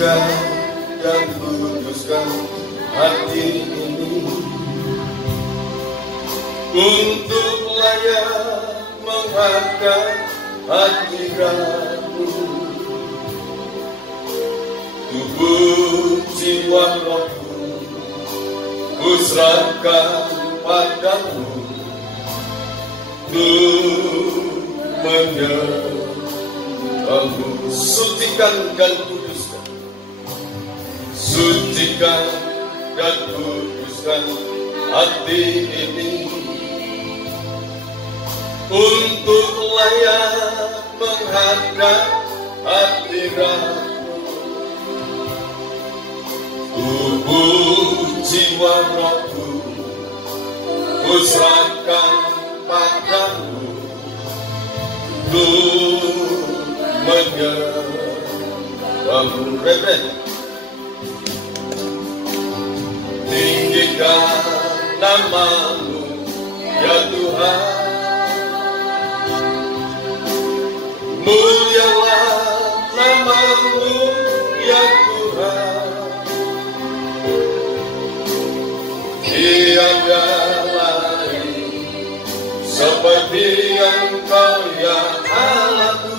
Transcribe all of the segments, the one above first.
tinggikan dan kuduskan hati ini untuk layak menghadap hadirat-Mu. Tubuh jiwa rohku kuserahkan padamu untuk menyembahmu. Sucikan dan kuduskan, sucikan dan kuduskan hati ini untuk layak menghadap hadirat-Mu. Tubuh jiwa rohku kuserahkan padamu untuk menyembahmu. Refren. Tinggikan nama-Mu ya Tuhan, mulialah nama-Mu ya Tuhan. Tiada lain seperti Engkau ya Allahku,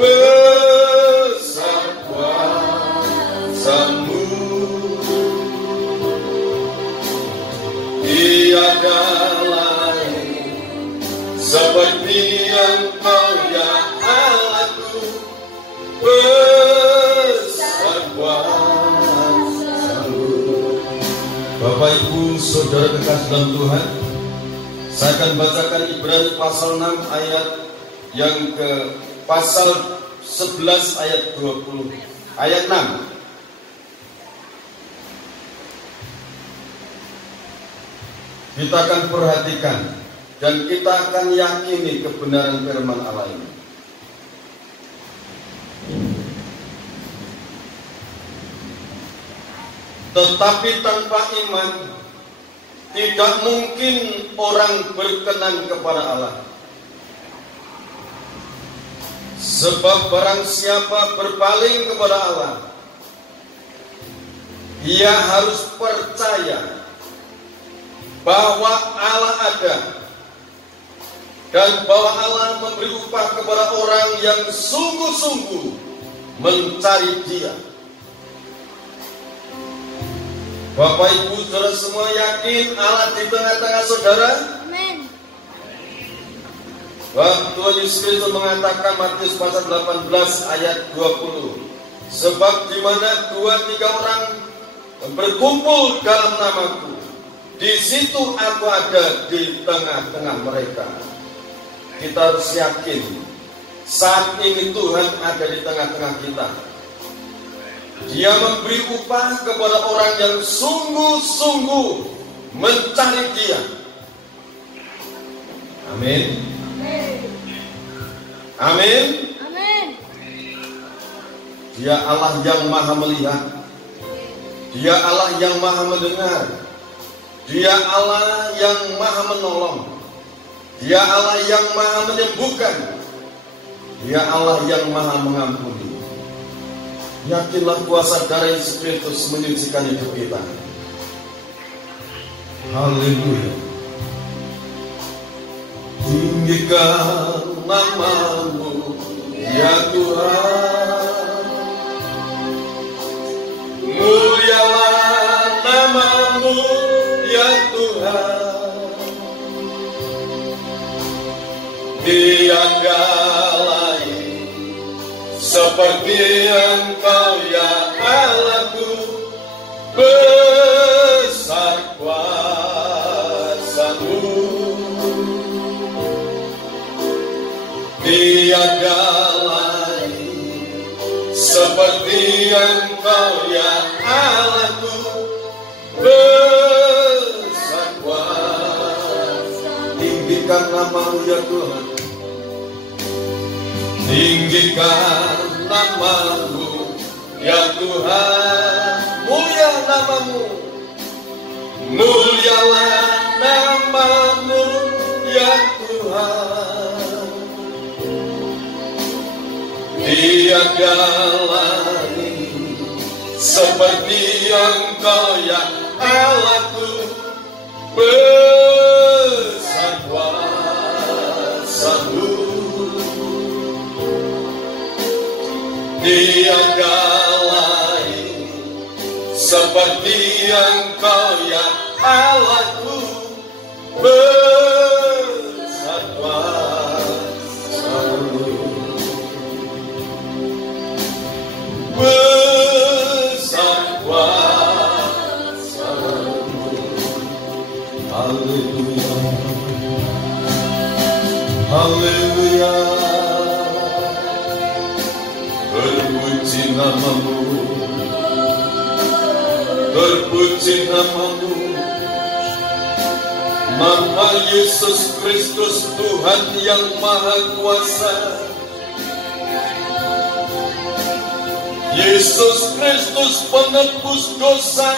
besar kuasa-Mu. Tiada lain seperti Engkau ya Allahku, besar kuasa-Mu. Bapak Ibu Saudara kekasih dalam Tuhan, saya akan bacakan Ibrani pasal 6 ayat yang ke pasal 11 ayat 20. Ayat 6. Kita akan perhatikan dan kita akan yakini kebenaran firman Allah ini. Tetapi tanpa iman tidak mungkin orang berkenan kepada Allah. Sebab barang siapa berpaling kepada Allah, ia harus percaya bahwa Allah ada dan bahwa Allah memberi upah kepada orang yang sungguh-sungguh mencari Dia. Bapak Ibu Saudara semua yakin Allah di tengah-tengah saudara? Amin. Tuhan Yesus Kristus mengatakan Matius pasal 18 ayat 20, sebab di mana 2-3 orang berkumpul dalam nama-Ku, di situ Aku ada di tengah-tengah mereka. Kita harus yakin saat ini Tuhan ada di tengah-tengah kita. Dia memberi upah kepada orang yang sungguh-sungguh mencari Dia. Amin. Amin. Amin. Dia Allah yang maha melihat. Dia Allah yang maha mendengar. Dia Allah yang maha menolong. Dia Allah yang maha menyembuhkan. Dia Allah yang maha mengampuni. Yakinlah kuasa darah Yesus Kristus menyucikan hidup kita. Haleluya. Tinggikan nama-Mu ya Tuhan, mulialah nama-Mu ya Tuhan. Tiada lain seperti Engkau ya Allahku, besar kuasa-Mu. Tiada lain seperti Engkau ya Allahku, besar kuasa. Tinggikan nama-Mu ya Tuhan, tinggikan nama-Mu ya Tuhan, mulia nama-Mu, mulialah nama-Mu ya Tuhan. Tiada lain seperti Engkau ya Allahku, besar kuasa-Mu. Tiada lain seperti Engkau ya Allahku, besar kuasa-Mu. Besar kuasa-Mu. Haleluya, haleluya. Terpuji nama-Mu, terpuji nama-Mu, nama Yesus Kristus Tuhan yang Maha Kuasa. Yesus Kristus penebus dosa,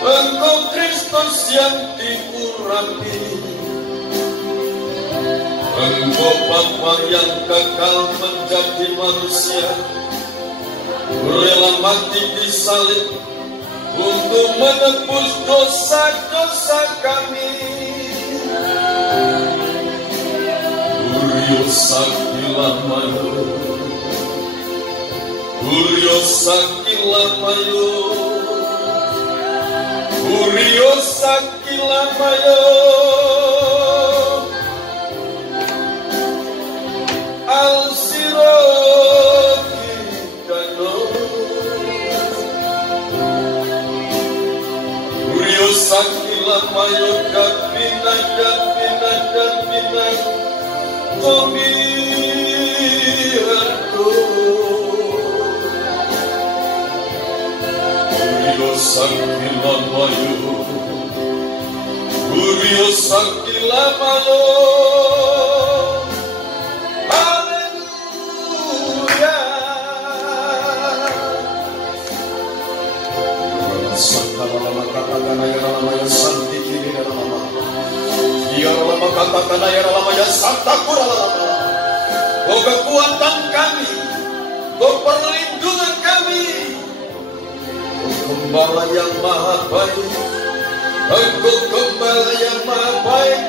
Engkau Kristus yang diurapi, Engkau Bapa yang kekal menjadi manusia, rela mati di salib untuk menebus dosa-dosa kami. Uryo sakilamayo, Uryo sakilamayo, Uryo sakilamayo. Sakila mayo kapina kapina kapina komiarto Uriyo sakila mayo, Uriyo sakila mayo. Haleluya. Katakan ya namanya santi kiri ya namanya. Ya lama katakan ya namanya santa kurala. Oh kekuatan kami, oh perlindungan kami, oh Gembala yang maha baik, Engkau Gembala yang maha baik,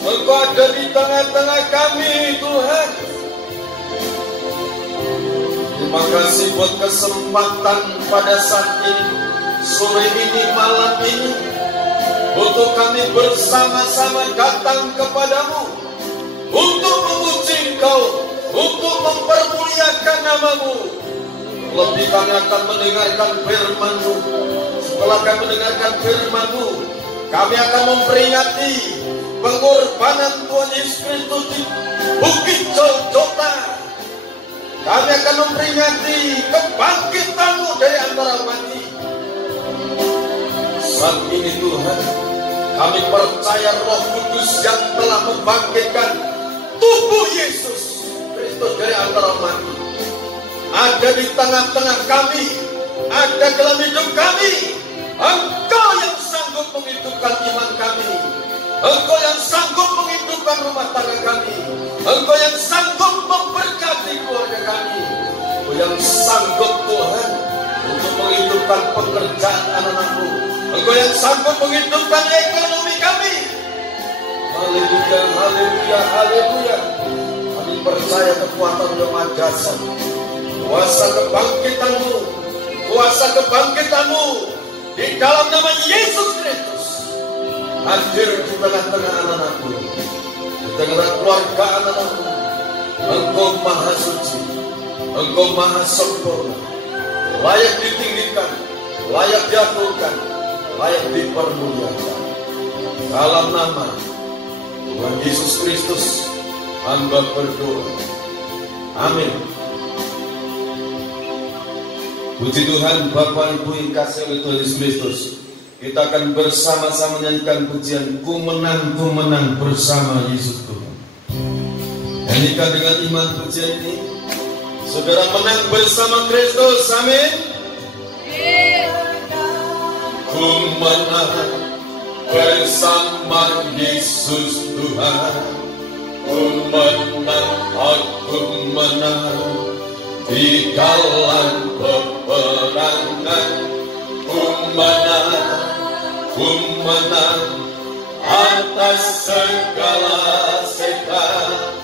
Engkau ada di tengah-tengah kami Tuhan. Terima kasih buat kesempatan pada saat ini, sore ini, malam ini, untuk kami bersama-sama datang kepadamu untuk memuji Engkau, untuk mempermuliakan nama-Mu. Lebih kami akan mendengarkan firman-Mu. Setelah kami mendengarkan firman-Mu, kami akan memperingati pengorbanan Tuhan Yesus Kristus di Bukit Golgota. Kami akan memperingati kebangkitan-Mu dari antara mati. Saat ini Tuhan, kami percaya Roh Kudus yang telah membangkitkan tubuh Yesus Kristus dari antara mati ada di tengah-tengah kami, ada dalam hidup kami. Engkau yang sanggup menghidupkan iman kami, Engkau yang sanggup menghidupkan rumah tangga kami, Engkau yang sanggup memberkati keluarga kami, Engkau yang sanggup Tuhan untuk menghidupkan pekerjaan anak-anak-Mu, Engkau yang sanggup menghidupkan ekonomi kami. Haleluya, haleluya, haleluya. Kami percaya kekuatan yang maha dahsyat, kuasa kebangkitan-Mu, kuasa kebangkitan-Mu di dalam nama Yesus Kristus hadir di tengah-tengah anak-anak-Mu, di tengah keluarga anak-anak-Mu. Engkau maha suci, Engkau maha sempurna, layak ditinggikan, layak diagungkan, layak dipermuliakan. Dalam nama Tuhan Yesus Kristus hamba berdoa. Amin. Puji Tuhan, Bapa Ibu yang kasih oleh Tuhan Yesus Kristus. Kita akan bersama-sama menyanyikan pujian Ku menang bersama Yesus Tuhan. Nyanyikan dengan iman pujian ini. Saudara menang bersama Kristus. Amin. Ku menang bersama Yesus Tuhan. Ku menang, aku menang di dalam peperangan. menang atas segala setan.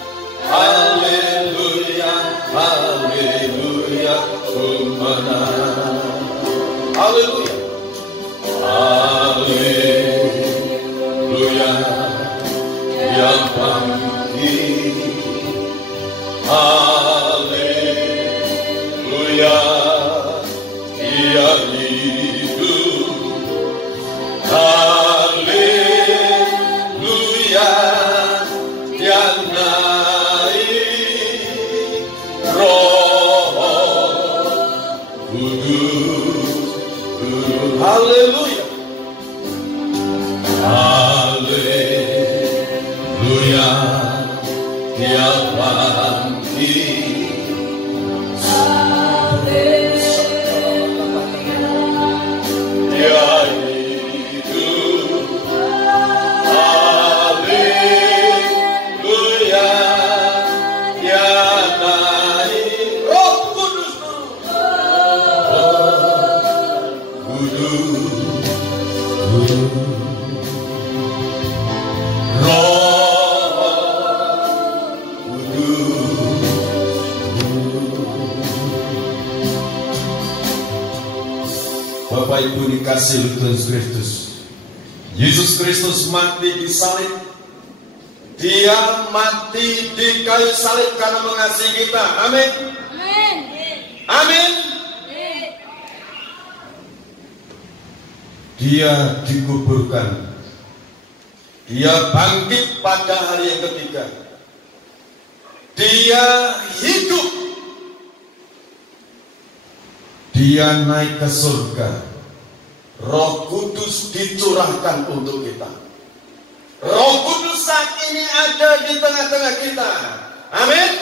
Haleluya, haleluya, menang. Haleluya, haleluya, yang bangkit. Haleluya, dia hidup. Haleluya, dia naik. Roh Kudus. Haleluya, haleluya, dia bangkit. Dia hidup. Haleluya, dia naik. Roh Kudus Bapak Ibu dikasih Tuhan Kristus. Yesus Kristus mati di salib. Dia mati di kayu salib karena mengasihi kita. Amin. Amin. Dia dikuburkan. Dia bangkit pada hari yang ketiga. Dia hidup. Dia naik ke surga. Roh Kudus dicurahkan untuk kita. Roh Kudus saat ini ada di tengah-tengah kita. Amin.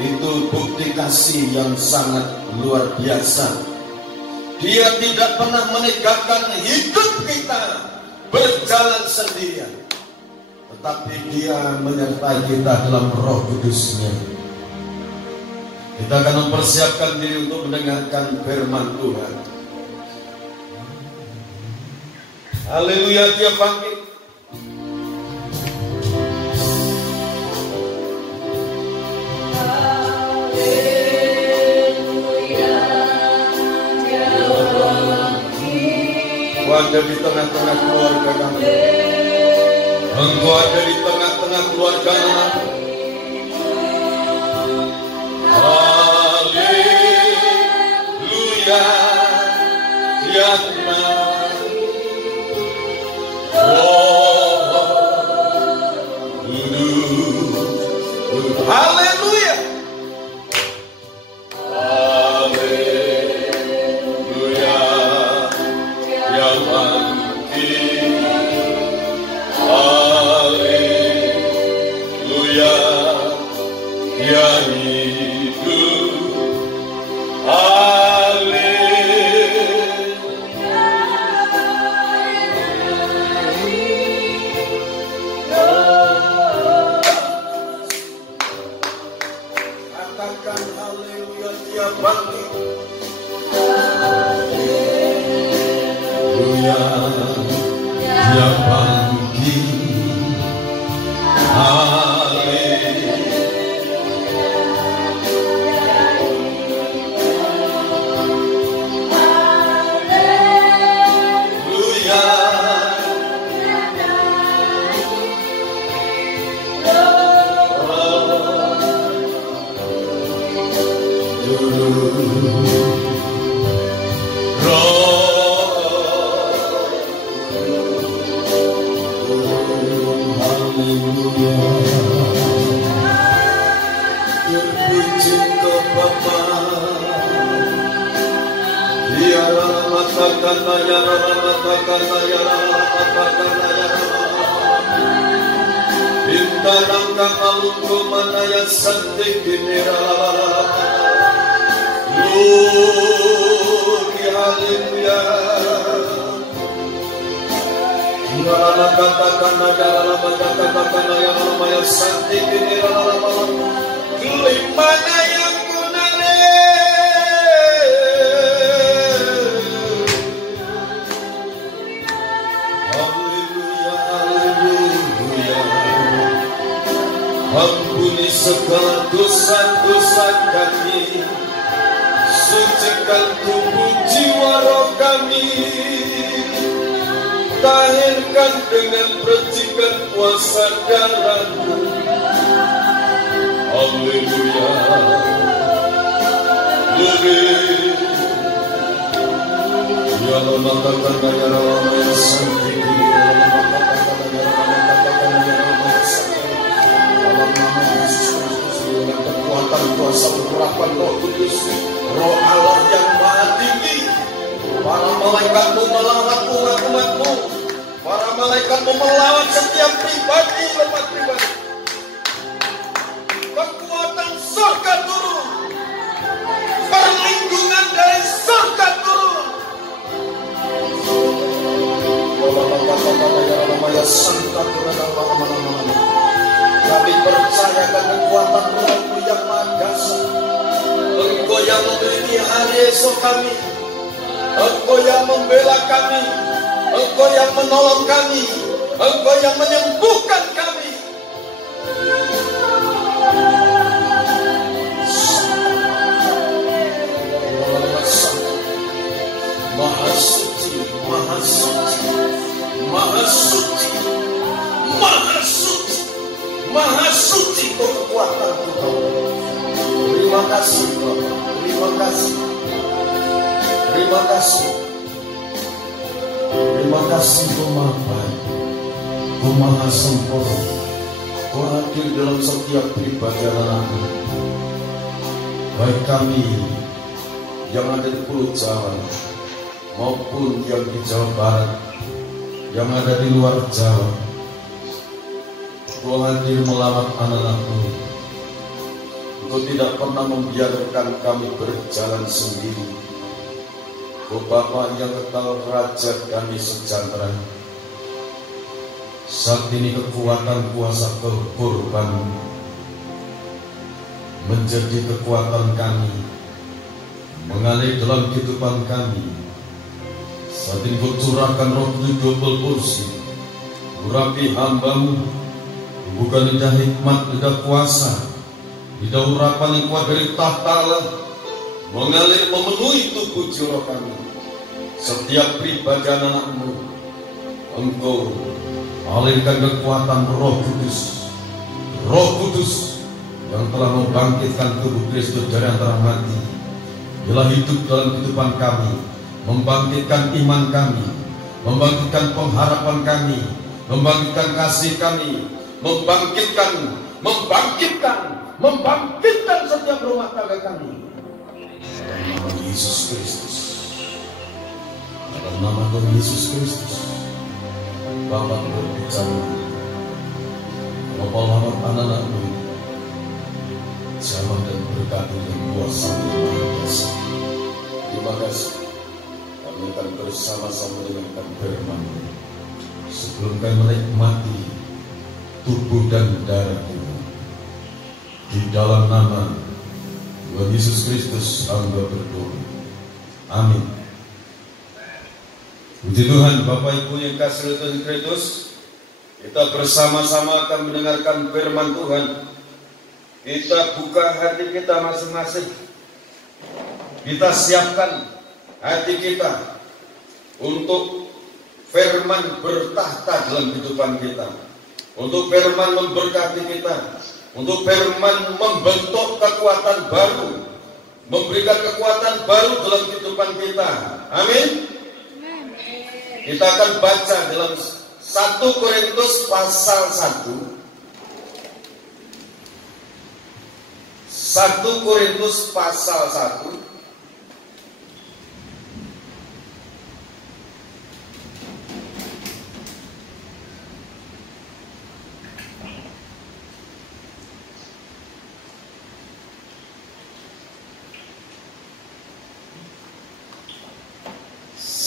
Itu bukti kasih yang sangat luar biasa. Dia tidak pernah meninggalkan hidup kita berjalan sendirian, tetapi dia menyertai kita dalam Roh Kudus-Nya. Kita akan mempersiapkan diri untuk mendengarkan firman Tuhan. Haleluya, dia bangkit. Engkau ada di tengah-tengah keluarga kami. Engkau ada di tengah-tengah keluarga kami. Haleluya, dia naik. Roh Kudus. Haleluya. Haleluya, dia bangkit. Haleluya, dia hidup. Katakan haleluya, dia bangkit. Haleluya, dia bangkit. kami, tahirkan dengan percikan kuasa darah-Mu. Haleluya. Glory. Ya Allah, katakan ya Allah, ya Santi. Dalam nama Yesus Kristus, dengan kekuatan kuasa urapan Roh Kudus, Roh Allah yang Maha Tinggi, para malaikat-Mu melawat umat-umat-Mu, para malaikat-Mu melawat setiap pribadi lemah pribadi. Kekuatan surga turun, perlindungan dari surga turun. Kami percaya akan kekuatan Roh-Mu yang Maha Dahsyat. Engkau yang memiliki hari esok kami, Engkau yang membela kami, Engkau yang menolong kami, Engkau yang menyembuhkan kami. Maha suci, Maha suci, Maha suci, Maha suci, Maha suci kekuatan Tuhan. Terima kasih Bapak, terima kasih, terima kasih, terima kasih Kau Maha Baik, Kau Maha Sempurna, Kau hadir dalam setiap pribadi anak-Mu. Baik kami yang ada di Pulau Jawa maupun yang di Jawa Barat, yang ada di luar Jawa, Kau hadir melawat anak-anak-Mu. Kau tidak pernah membiarkan kami berjalan sendiri. Kau Bapa yang kekal, Raja kami sejahtera. Saat ini kekuatan kuasa kurban menjadi kekuatan kami, mengalir dalam kehidupan kami. Saat ini Kau curahkan Roh Kudus 20 porsi, urapi hamba-Mu, bukan lidah hikmat, lidah kuasa, lidah urapan yang kuat dari tahta Allah, mengalir memenuhi tubuh jiwa kami. Setiap pribadi anak-Mu, Engkau alirkan kekuatan Roh Kudus, Roh Kudus yang telah membangkitkan tubuh Kristus dari antara mati, bila hidup dalam kehidupan kami, membangkitkan iman kami, membangkitkan pengharapan kami, membangkitkan kasih kami, membangkitkan setiap rumah tangga kami. Dalam nama Yesus Kristus, dalam nama Tuhan Yesus Kristus, Bapa berbicara, Bapa lawat anak-anak-Mu, jamah dan berkati dan kuasa yang Maha Kuasa. Terima kasih. Kami akan bersama-sama dengan firman sebelum kami menikmati tubuh dan darah Tuhan. Di dalam nama Tuhan Yesus Kristus hamba berdoa. Amin. Puji Tuhan. Bapak Ibu yang kasih Tuhan Kristus, kita bersama-sama akan mendengarkan firman Tuhan. Kita buka hati kita masing-masing. Kita siapkan hati kita untuk firman bertahta dalam kehidupan kita, untuk firman memberkati kita, untuk firman membentuk kekuatan baru, memberikan kekuatan baru dalam kehidupan kita. Amin. Kita akan baca dalam 1 Korintus pasal 1. 1 Korintus pasal 1.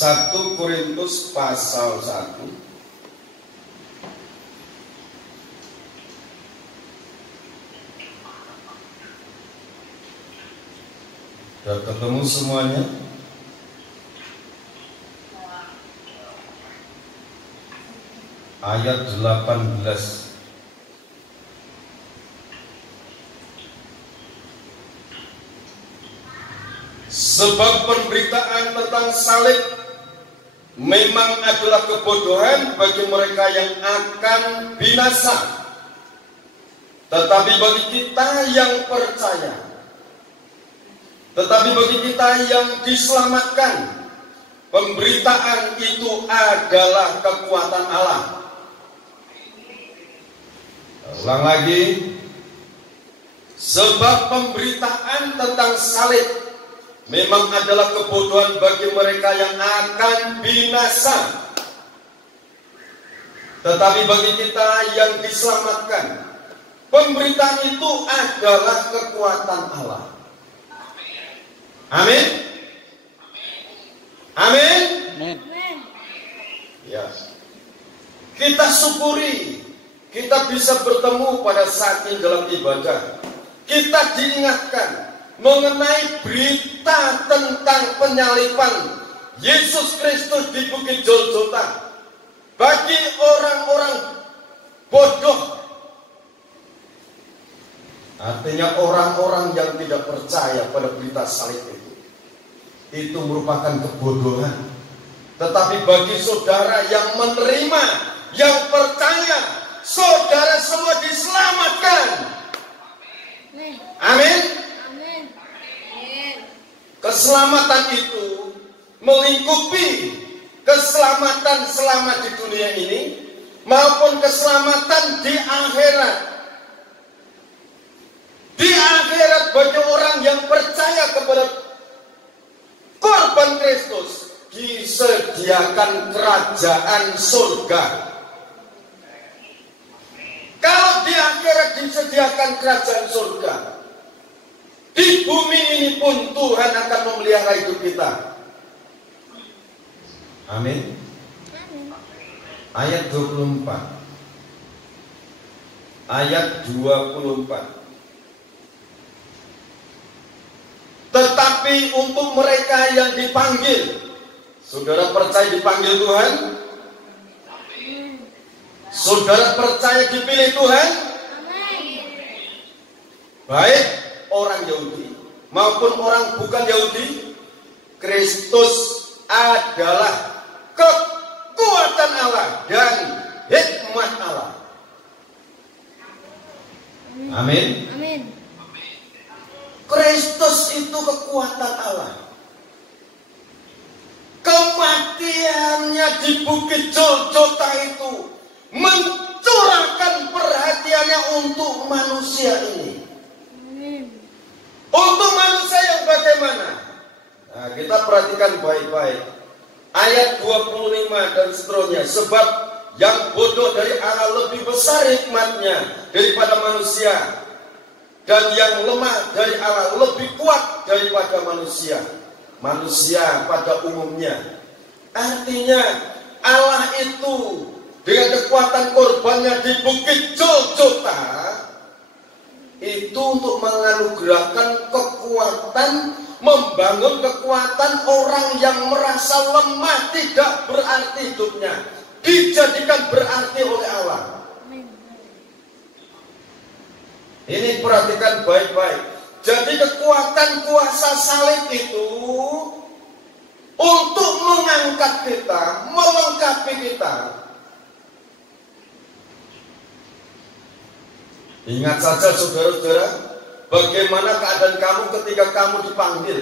Satu Korintus pasal 1. Sudah ketemu semuanya? Ayat 18. Sebab pemberitaan tentang salib memang adalah kebodohan bagi mereka yang akan binasa. Tetapi bagi kita yang percaya, tetapi bagi kita yang diselamatkan, pemberitaan itu adalah kekuatan Allah. Ulang lagi, sebab pemberitaan tentang salib memang adalah kebodohan bagi mereka yang akan binasa. Tetapi bagi kita yang diselamatkan, pemberitaan itu adalah kekuatan Allah. Amin. Amin. Ya. Kita syukuri kita bisa bertemu pada saat ini dalam ibadah. Kita diingatkan mengenai berita tentang penyaliban Yesus Kristus di Bukit Golgota. Bagi orang-orang bodoh, artinya orang-orang yang tidak percaya pada berita salib itu merupakan kebodohan. Tetapi bagi saudara yang menerima, yang percaya, saudara semua diselamatkan. Amin. Keselamatan itu melingkupi keselamatan selama di dunia ini maupun keselamatan di akhirat. Di akhirat bagi orang yang percaya kepada korban Kristus disediakan kerajaan surga. Kalau di akhirat disediakan kerajaan surga, di bumi ini pun Tuhan akan memelihara hidup kita. Amin. Ayat 24. Ayat 24. Tetapi untuk mereka yang dipanggil, saudara percaya dipanggil Tuhan? Saudara percaya dipilih Tuhan? Baik orang Yahudi maupun orang bukan Yahudi, Kristus adalah kekuatan Allah dan hikmat Allah. Amin. Amin. Kristus itu kekuatan Allah. Kematiannya di Bukit Golgota itu mencurahkan perhatiannya untuk manusia ini. Untuk manusia yang bagaimana? Nah, kita perhatikan baik-baik. Ayat 25 dan seterusnya. Sebab yang bodoh dari Allah lebih besar hikmatnya daripada manusia, dan yang lemah dari Allah lebih kuat daripada manusia. Manusia pada umumnya. Artinya Allah itu dengan kekuatan korbannya di Bukit Golgota itu untuk menganugerahkan kekuatan, membangun kekuatan orang yang merasa lemah, tidak berarti hidupnya, dijadikan berarti oleh Allah. Ini perhatikan baik-baik. Jadi kekuatan kuasa salib itu untuk mengangkat kita, melengkapi kita. Ingat saja saudara-saudara, bagaimana keadaan kamu ketika kamu dipanggil.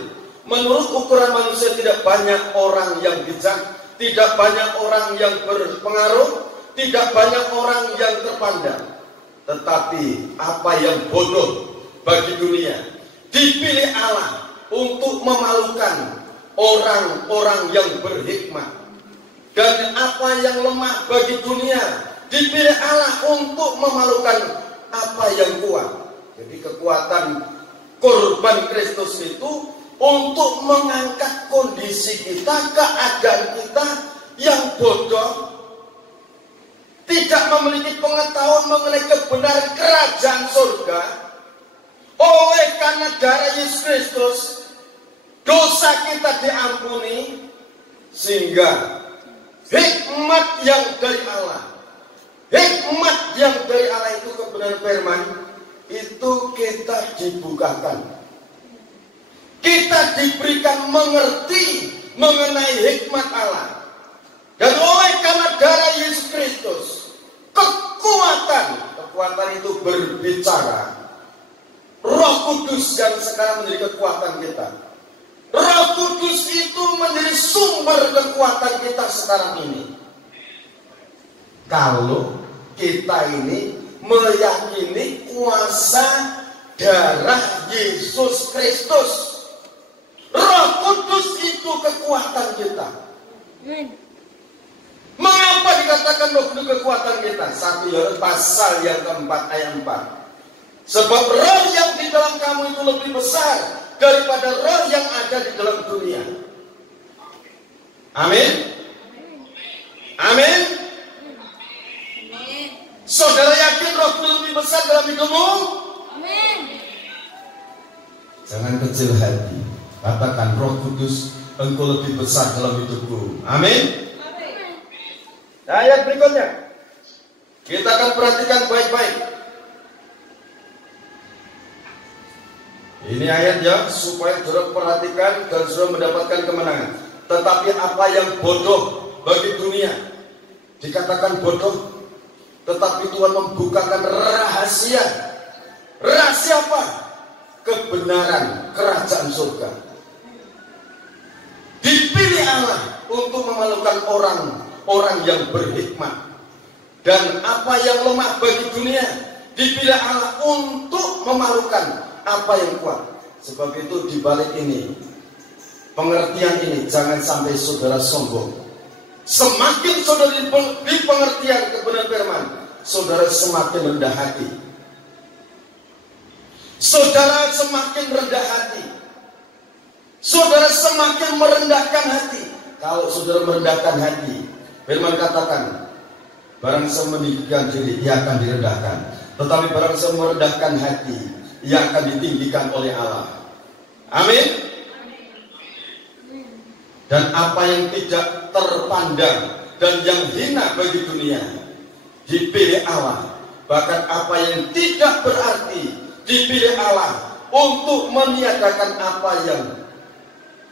Menurut ukuran manusia tidak banyak orang yang bijak, tidak banyak orang yang berpengaruh, tidak banyak orang yang terpandang. Tetapi apa yang bodoh bagi dunia dipilih Allah untuk memalukan orang-orang yang berhikmat. Dan apa yang lemah bagi dunia dipilih Allah untuk memalukan apa yang kuat. Jadi kekuatan korban Kristus itu untuk mengangkat kondisi kita, keadaan kita yang bodoh, tidak memiliki pengetahuan mengenai kebenaran kerajaan surga. Oleh karena darah Yesus Kristus, dosa kita diampuni, sehingga hikmat yang dari Allah, hikmat yang dari Allah itu kebenaran firman, itu kita dibukakan. Kita diberikan mengerti mengenai hikmat Allah. karena darah Yesus Kristus. Kekuatan itu berbicara. Roh Kudus yang sekarang menjadi kekuatan kita. Roh Kudus itu menjadi sumber kekuatan kita sekarang ini. Kalau kita ini meyakini kuasa darah Yesus Kristus. Roh Kudus itu kekuatan kita. Mengapa dikatakan Roh Kudus kekuatan kita? 1 Yohanes pasal yang keempat ayat 4. Sebab roh yang di dalam kamu itu lebih besar daripada roh yang ada di dalam dunia. Amin. Amin. Saudara yakin Roh Kudus lebih besar dalam hidupmu? Amin. Jangan kecil hati. Katakan, Roh Kudus, Engkau lebih besar dalam hidupku. Amin. Ayat berikutnya kita akan perhatikan baik-baik. Ini ayatnya supaya saudara perhatikan dan saudara mendapatkan kemenangan. Tetapi apa yang bodoh bagi dunia dikatakan bodoh, tetapi Tuhan membukakan rahasia. Rahasia apa? Kebenaran kerajaan surga. Dipilih Allah untuk memalukan orang yang berhikmat. Dan apa yang lemah bagi dunia dipilih Allah untuk memalukan apa yang kuat. Sebab itu di balik ini, pengertian ini jangan sampai saudara sombong. Semakin saudara di pengertian kebenaran firman, saudara semakin rendah hati. Saudara semakin rendah hati. Saudara semakin merendahkan hati. Kalau saudara merendahkan hati, firman katakan, barang siapa meninggikan diri, ia akan direndahkan. Tetapi barang siapa merendahkan hati, ia akan ditinggikan oleh Allah. Amin. Dan apa yang tidak terpandang dan yang hina bagi dunia dipilih Allah. Bahkan apa yang tidak berarti dipilih Allah untuk meniadakan apa yang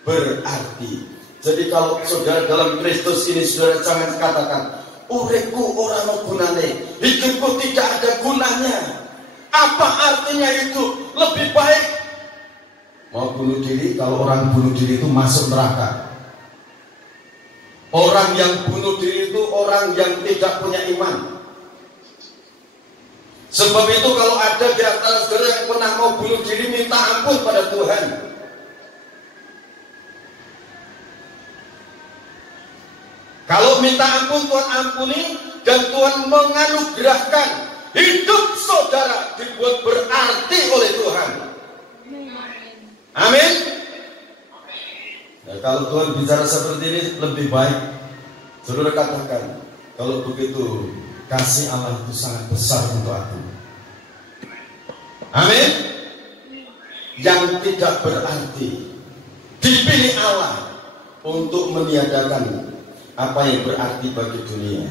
berarti. Jadi kalau saudara dalam Kristus ini, saudara jangan katakan, uripku ora ono gunane, hidupku tidak ada gunanya. Apa artinya itu? Lebih baik mau bunuh diri. Kalau orang bunuh diri itu masuk neraka. Orang yang bunuh diri itu orang yang tidak punya iman. Sebab itu kalau ada di antara saudara yang pernah mau bunuh diri, minta ampun pada Tuhan. Kalau minta ampun, Tuhan ampuni, dan Tuhan menganugerahkan hidup saudara dibuat berarti oleh Tuhan. Amin. Nah, kalau Tuhan bicara seperti ini, lebih baik saudara katakan, kalau begitu kasih Allah itu sangat besar untuk aku. Amin. Yang tidak berarti dipilih Allah untuk meniadakan apa yang berarti bagi dunia,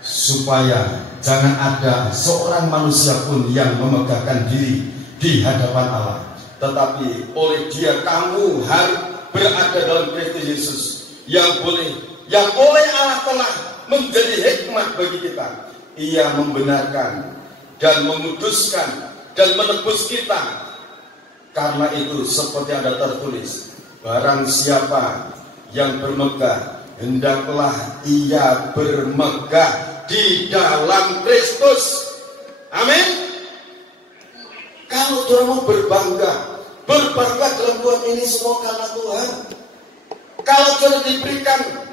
supaya jangan ada seorang manusia pun yang memegahkan diri di hadapan Allah. Tetapi oleh Dia kamu harus berada dalam Kristus Yesus, yang oleh Allah telah menjadi hikmat bagi kita. Ia membenarkan dan menguduskan dan menebus kita. Karena itu seperti ada tertulis, barang siapa yang bermegah, hendaklah ia bermegah di dalam Kristus. Amin. Kalau Tuhan mau berbangga dalam Tuhan, ini semua karena Tuhan. Kalau Tuhan diberikan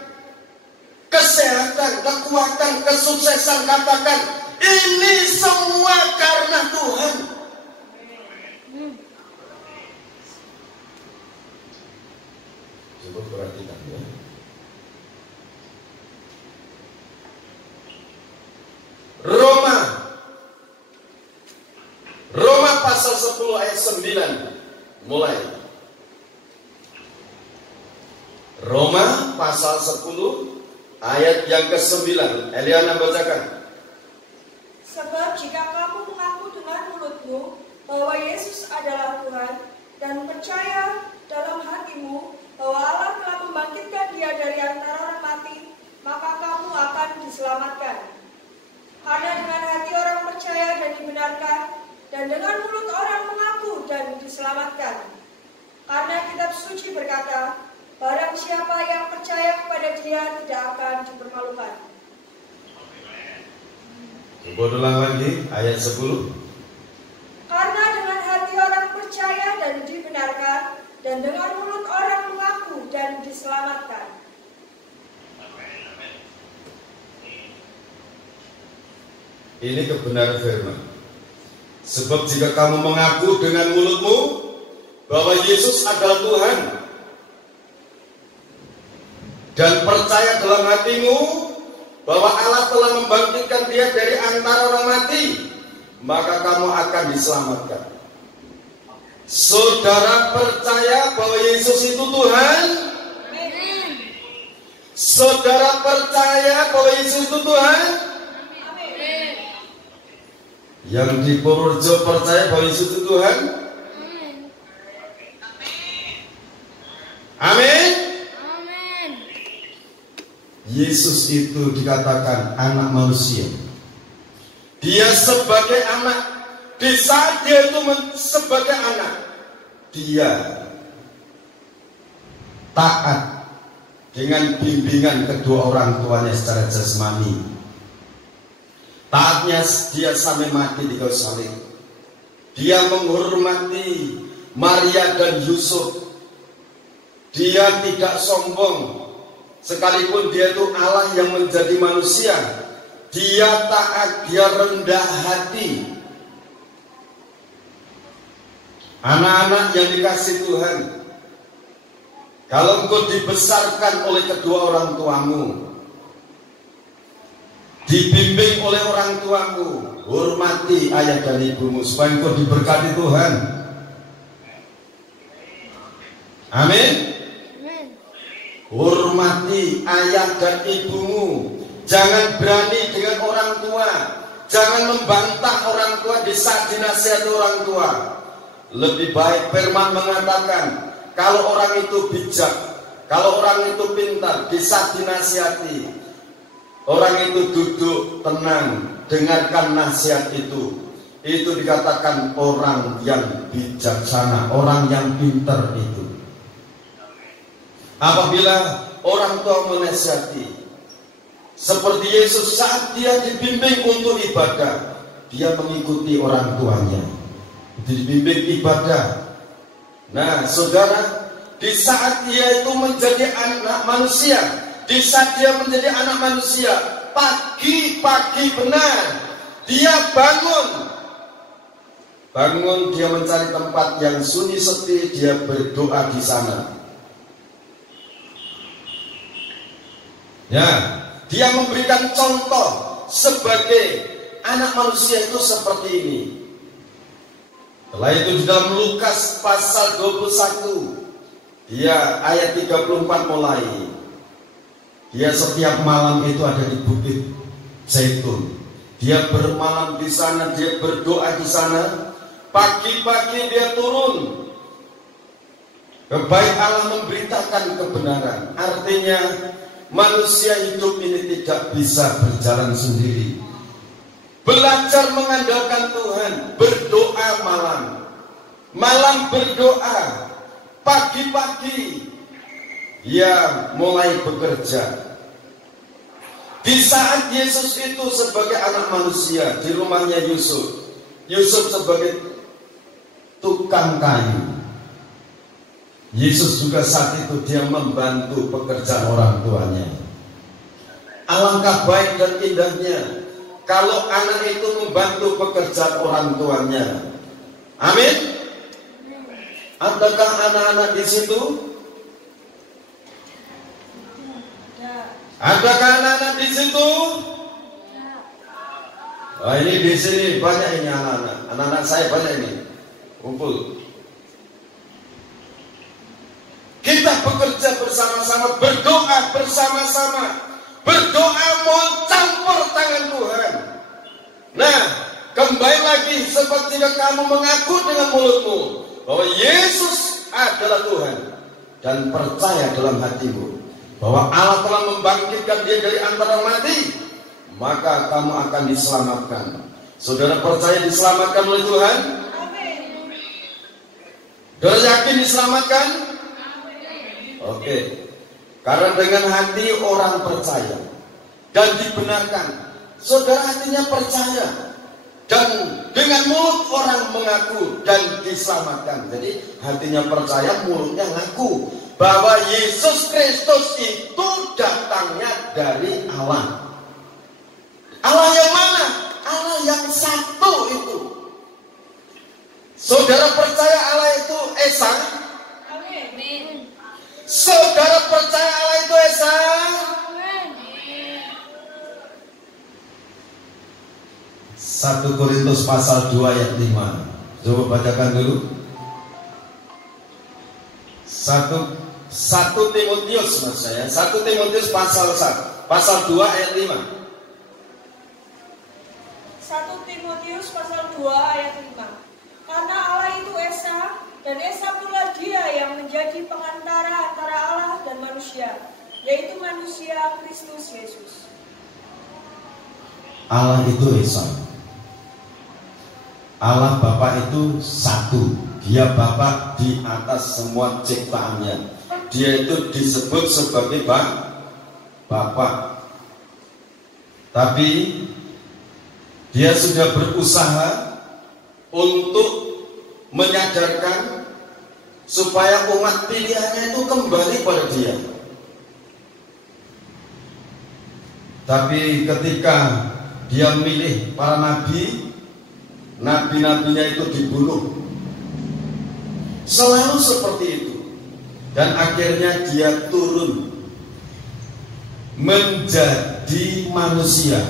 kesehatan, kekuatan, kesuksesan, katakan ini semua karena Tuhan. Coba perhatikan ya. Roma pasal 10 ayat 9 mulai. Roma pasal 10 ayat yang ke-9. Eliana bacakan. Sebab jika kamu mengaku dengan mulutmu bahwa Yesus adalah Tuhan dan percaya dalam hatimu bahwa Allah telah membangkitkan Dia dari antara orang mati, maka dan dengan mulut orang mengaku dan diselamatkan. Karena kitab suci berkata, barang siapa yang percaya kepada Dia tidak akan dipermalukan. Coba ulang lagi ayat 10. Karena dengan hati orang percaya dan dibenarkan, dan dengan mulut orang mengaku dan diselamatkan. Ini kebenaran firman. Sebab jika kamu mengaku dengan mulutmu bahwa Yesus adalah Tuhan dan percaya dalam hatimu bahwa Allah telah membangkitkan Dia dari antara orang mati, maka kamu akan diselamatkan. Saudara percaya bahwa Yesus itu Tuhan? Amin. Saudara percaya bahwa Yesus itu Tuhan? Amin. Yang di Purworejo percaya bahwa Yesus itu Tuhan? Amin. Amin. Yesus itu dikatakan anak manusia. Dia sebagai anak, di saat dia itu sebagai anak, dia taat dengan bimbingan kedua orang tuanya secara jasmani. Taatnya dia sampai mati di kayu salib. Dia menghormati Maria dan Yusuf. Dia tidak sombong, sekalipun dia itu Allah yang menjadi manusia. Dia taat, dia rendah hati. Anak-anak yang dikasih Tuhan, kalau engkau dibesarkan oleh kedua orang tuamu, dibimbing oleh orang tuamu, hormati ayah dan ibumu supaya engkau diberkati Tuhan. Amin. Hormati ayah dan ibumu. Jangan berani dengan orang tua. Jangan membantah orang tua di saat dinasihati orang tua. Lebih baik firman mengatakan, kalau orang itu bijak, kalau orang itu pintar, di saat dinasihati, orang itu duduk tenang, dengarkan nasihat itu. Itu dikatakan orang yang bijaksana, orang yang pintar itu. Apabila orang tua menasihati, seperti Yesus saat dia dibimbing untuk ibadah, dia mengikuti orang tuanya, dibimbing ibadah. Nah, saudara, di saat dia itu menjadi anak manusia, di saat dia menjadi anak manusia, pagi-pagi benar, dia bangun, dia mencari tempat yang sunyi sepi, dia berdoa di sana. Ya, dia memberikan contoh sebagai anak manusia itu seperti ini. Setelah itu di dalam Lukas pasal 21, dia ayat 34 mulai. Dia setiap malam itu ada di Bukit Zaitun. Dia bermalam di sana, dia berdoa di sana. Pagi-pagi dia turun. Baik Allah memberitakan kebenaran. Artinya manusia hidup ini tidak bisa berjalan sendiri. Belajar mengandalkan Tuhan, berdoa malam berdoa, pagi-pagi dia mulai bekerja. Di saat Yesus itu sebagai anak manusia di rumahnya Yusuf sebagai tukang kayu. Yesus juga saat itu dia membantu pekerjaan orang tuanya. Alangkah baik dan indahnya kalau anak itu membantu pekerjaan orang tuanya. Amin. Adakah anak-anak di situ? Adakah anak-anak di situ? Oh, ini di sini banyak ini anak-anak. Anak-anak saya banyak ini. Kumpul. Kita bekerja bersama-sama, berdoa bersama-sama. Berdoa mau campur tangan Tuhan. Nah, kembali lagi, seperti jika kamu mengaku dengan mulutmu bahwa Yesus adalah Tuhan dan percaya dalam hatimu bahwa Allah telah membangkitkan Dia dari antara mati, maka kamu akan diselamatkan. Saudara percaya diselamatkan oleh Tuhan? Amin. Saudara yakin diselamatkan? Oke. Karena dengan hati orang percaya dan dibenarkan. Saudara hatinya percaya. Dan dengan mulut orang mengaku dan diselamatkan. Jadi hatinya percaya, mulutnya ngaku bahwa Yesus Kristus itu datangnya dari Allah. Allah yang mana? Allah yang satu itu. Saudara percaya Allah itu Esa? Amin. Saudara percaya Allah itu Esa? 1 Korintus pasal 2 ayat 5. Coba bacakan dulu. 1 Timotius maksud saya. 1 Timotius pasal 2 ayat 5. 1 Timotius pasal 2 ayat 5. Karena Allah itu Esa, dan Esa pula Dia yang menjadi pengantara antara Allah dan manusia, yaitu manusia Kristus Yesus. Allah itu Esa. Allah Bapa itu satu. Dia Bapa di atas semua ciptaannya. Dia itu disebut sebagai Bapa. Tapi Dia sudah berusaha untuk menyadarkan supaya umat pilihannya itu kembali pada Dia. Tapi ketika Dia milih para nabi-nabinya itu dibunuh. Selalu seperti itu. Dan akhirnya Dia turun menjadi manusia.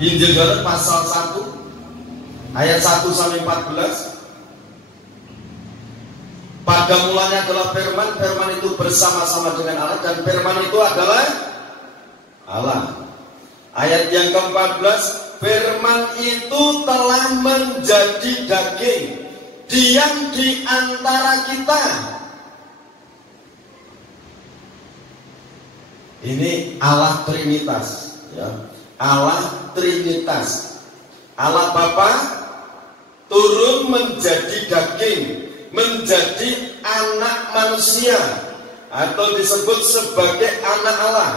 Injil Yohanes pasal 1 ayat 1 sampai 14. Pada mulanya adalah firman, firman itu bersama-sama dengan Allah, dan firman itu adalah Allah. Ayat yang ke-14, firman itu telah menjadi daging, diam di antara kita. Ini Allah Trinitas, ya. Allah Trinitas. Allah Bapa turun menjadi daging, menjadi anak manusia, atau disebut sebagai anak Allah.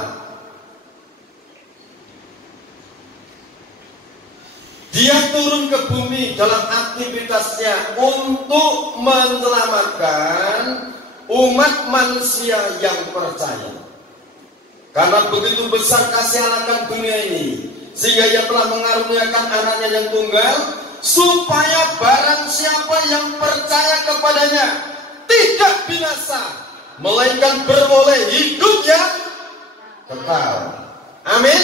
Dia turun ke bumi dalam aktivitasnya untuk menyelamatkan umat manusia yang percaya. Karena begitu besar kasih Allah akan dunia ini, sehingga Ia telah mengaruniakan anaknya yang tunggal, supaya barang siapa yang percaya kepadanya tidak binasa, melainkan beroleh hidup yang kekal. Amin.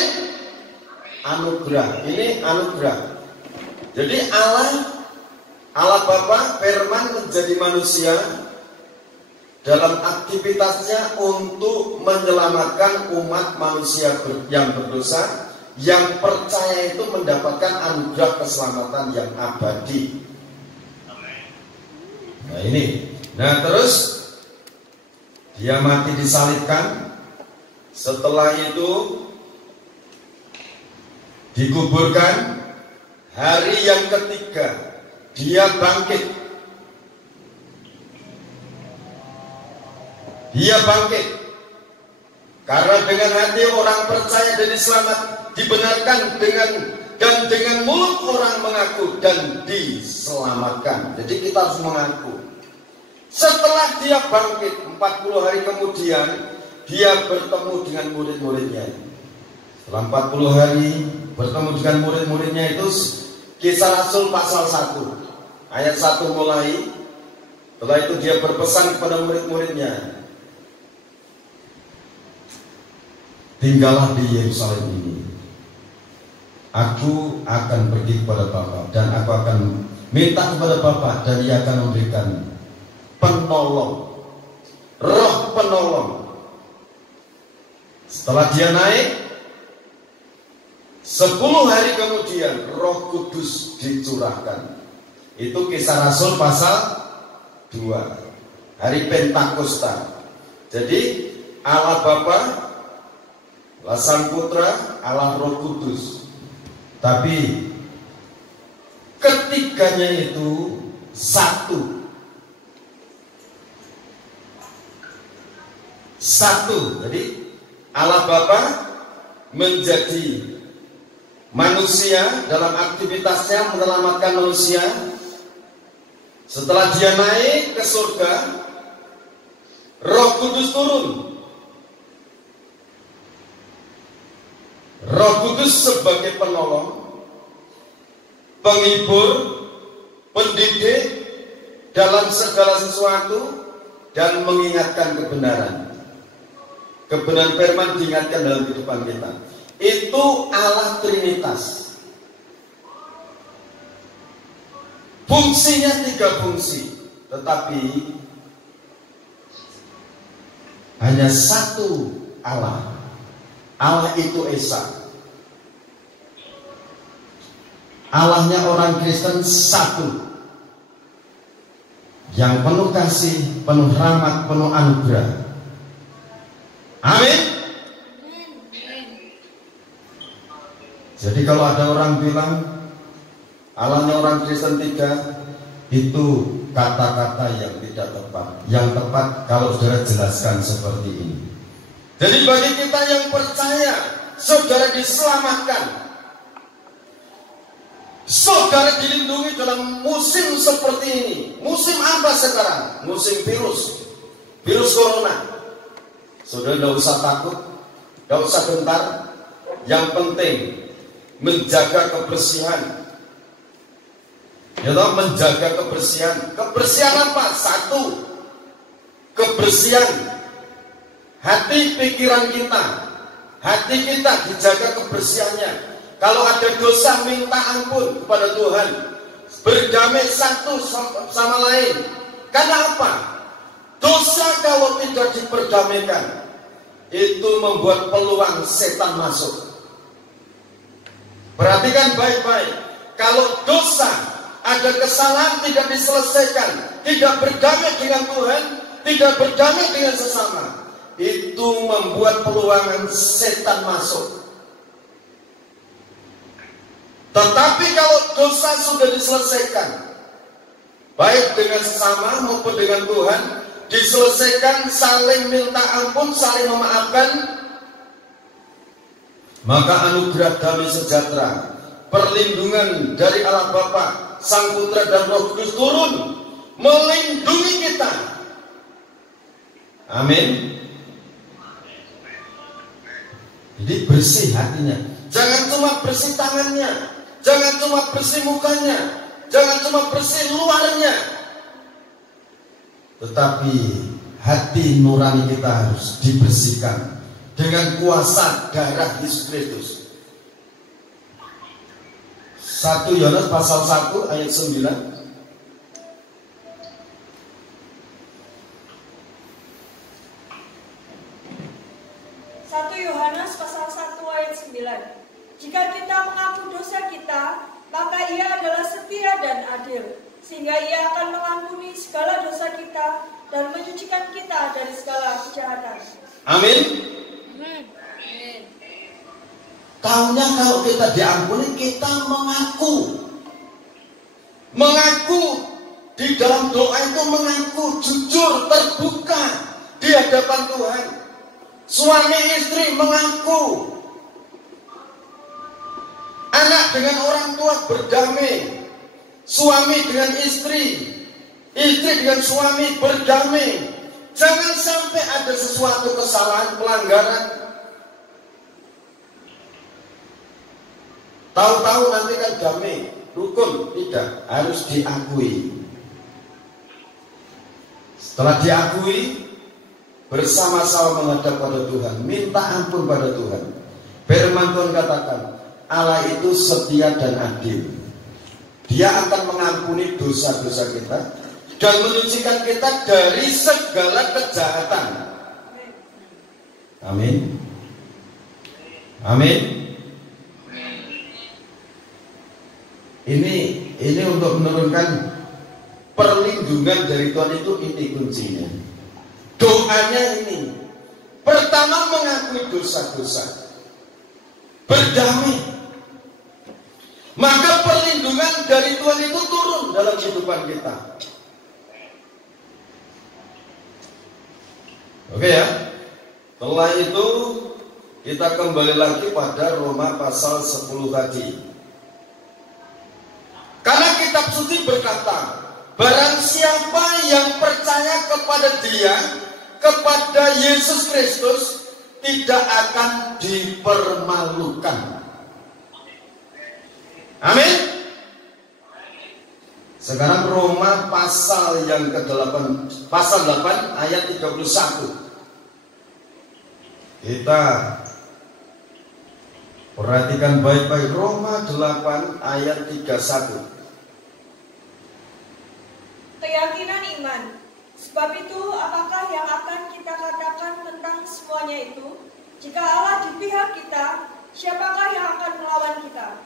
Anugerah, ini anugerah. Jadi Allah Bapa firman menjadi manusia dalam aktivitasnya untuk menyelamatkan umat manusia yang berdosa, yang percaya itu mendapatkan anugerah keselamatan yang abadi. Nah ini, terus Dia mati disalibkan. Setelah itu dikuburkan. Hari yang ketiga Dia bangkit. Dia bangkit. Karena dengan hati orang percaya dan selamat, dibenarkan dengan mulut orang mengaku dan diselamatkan. Jadi kita harus mengaku. Setelah Dia bangkit 40 hari kemudian, Dia bertemu dengan murid-muridnya. Setelah 40 hari bertemu dengan murid-muridnya, itu Kisah Rasul pasal 1 ayat 1 mulai. Setelah itu Dia berpesan kepada murid-muridnya, tinggallah di Yerusalem ini. Aku akan pergi kepada Bapa, dan aku akan minta kepada Bapa, dan Ia akan memberikan penolong, roh penolong. Setelah Dia naik, 10 hari kemudian Roh Kudus dicurahkan. Itu Kisah Rasul pasal 2, hari Pentakosta. Jadi Allah Bapa, Allah Sang Putra, Allah Roh Kudus. Tapi ketiganya itu satu. Jadi Allah Bapa menjadi manusia dalam aktivitasnya menyelamatkan manusia. Setelah dia naik ke surga, Roh Kudus turun. Roh Kudus sebagai penolong, penghibur, pendidik dalam segala sesuatu, dan mengingatkan kebenaran. Kebenaran firman diingatkan dalam kehidupan kita. Itu Allah Trinitas. Fungsinya 3 fungsi, tetapi hanya satu Allah. Allah itu Esa. Allahnya orang Kristen satu, yang penuh kasih, penuh rahmat, penuh anugerah. Amin. Jadi kalau ada orang bilang Allahnya orang Kristen 3, itu kata-kata yang tidak tepat. Yang tepat kalau saudara jelaskan seperti ini. Jadi bagi kita yang percaya saudara diselamatkan, saudara dilindungi dalam musim seperti ini. Musim apa sekarang? Musim virus corona. Saudara tidak usah takut, tidak usah gentar. Yang penting menjaga kebersihan. Ya toh, menjaga kebersihan. Kebersihan apa? Satu, kebersihan hati pikiran kita. Hati kita dijaga kebersihannya. Kalau ada dosa, minta ampun kepada Tuhan. Berdamai satu sama lain. Karena apa? Dosa kalau tidak diperdamaikan, itu membuat peluang setan masuk. Perhatikan baik-baik. Kalau dosa, ada kesalahan tidak diselesaikan, tidak berdamai dengan Tuhan, tidak berdamai dengan sesama, itu membuat peluang setan masuk. Tetapi kalau dosa sudah diselesaikan, baik dengan sesama maupun dengan Tuhan, diselesaikan, saling minta ampun, saling memaafkan, maka anugerah damai sejahtera, perlindungan dari Allah Bapa, Sang Putra dan Roh Kudus turun melindungi kita. Amin. Jadi bersih hatinya. Jangan cuma bersih tangannya, jangan cuma bersih mukanya, jangan cuma bersih luarnya, tetapi hati nurani kita harus dibersihkan dengan kuasa darah Yesus Kristus. 1 Yohanes pasal 1 ayat 9. 1 Yohanes pasal 1 ayat 9. Jika kita mengaku dosa kita, maka Ia adalah setia dan adil, sehingga Ia akan mengampuni segala dosa kita dan menyucikan kita dari segala kejahatan. Amin. Taunya kalau kita diampuni, kita mengaku di dalam doa itu, mengaku jujur, terbuka di hadapan Tuhan. Suami istri mengaku, anak dengan orang tua berdamai, suami dengan istri, istri dengan suami berdamai. Jangan sampai ada sesuatu kesalahan, pelanggaran. Tahu-tahu nanti kan damai, rukun. Tidak, harus diakui. Setelah diakui, bersama-sama menghadap pada Tuhan, minta ampun pada Tuhan. Firman Tuhan katakan, Allah itu setia dan adil. Dia akan mengampuni dosa-dosa kita dan menyucikan kita dari segala kejahatan. Amin. Amin. Ini untuk menurunkan perlindungan dari Tuhan itu, ini kuncinya. Doanya ini. Pertama, mengakui dosa-dosa, berdamai. Maka perlindungan dari Tuhan itu turun dalam kehidupan kita. Oke ya. Setelah itu kita kembali lagi pada Roma pasal 10 tadi. Karena kitab suci berkata, barang siapa yang percaya kepada Dia, kepada Yesus Kristus, tidak akan dipermalukan. Amin. Sekarang Roma pasal yang ke-8, pasal 8 ayat 31. Kita perhatikan baik-baik Roma 8 ayat 31. Keyakinan iman. Sebab itu, apakah yang akan kita katakan tentang semuanya itu? Jika Allah di pihak kita, siapakah yang akan melawan kita?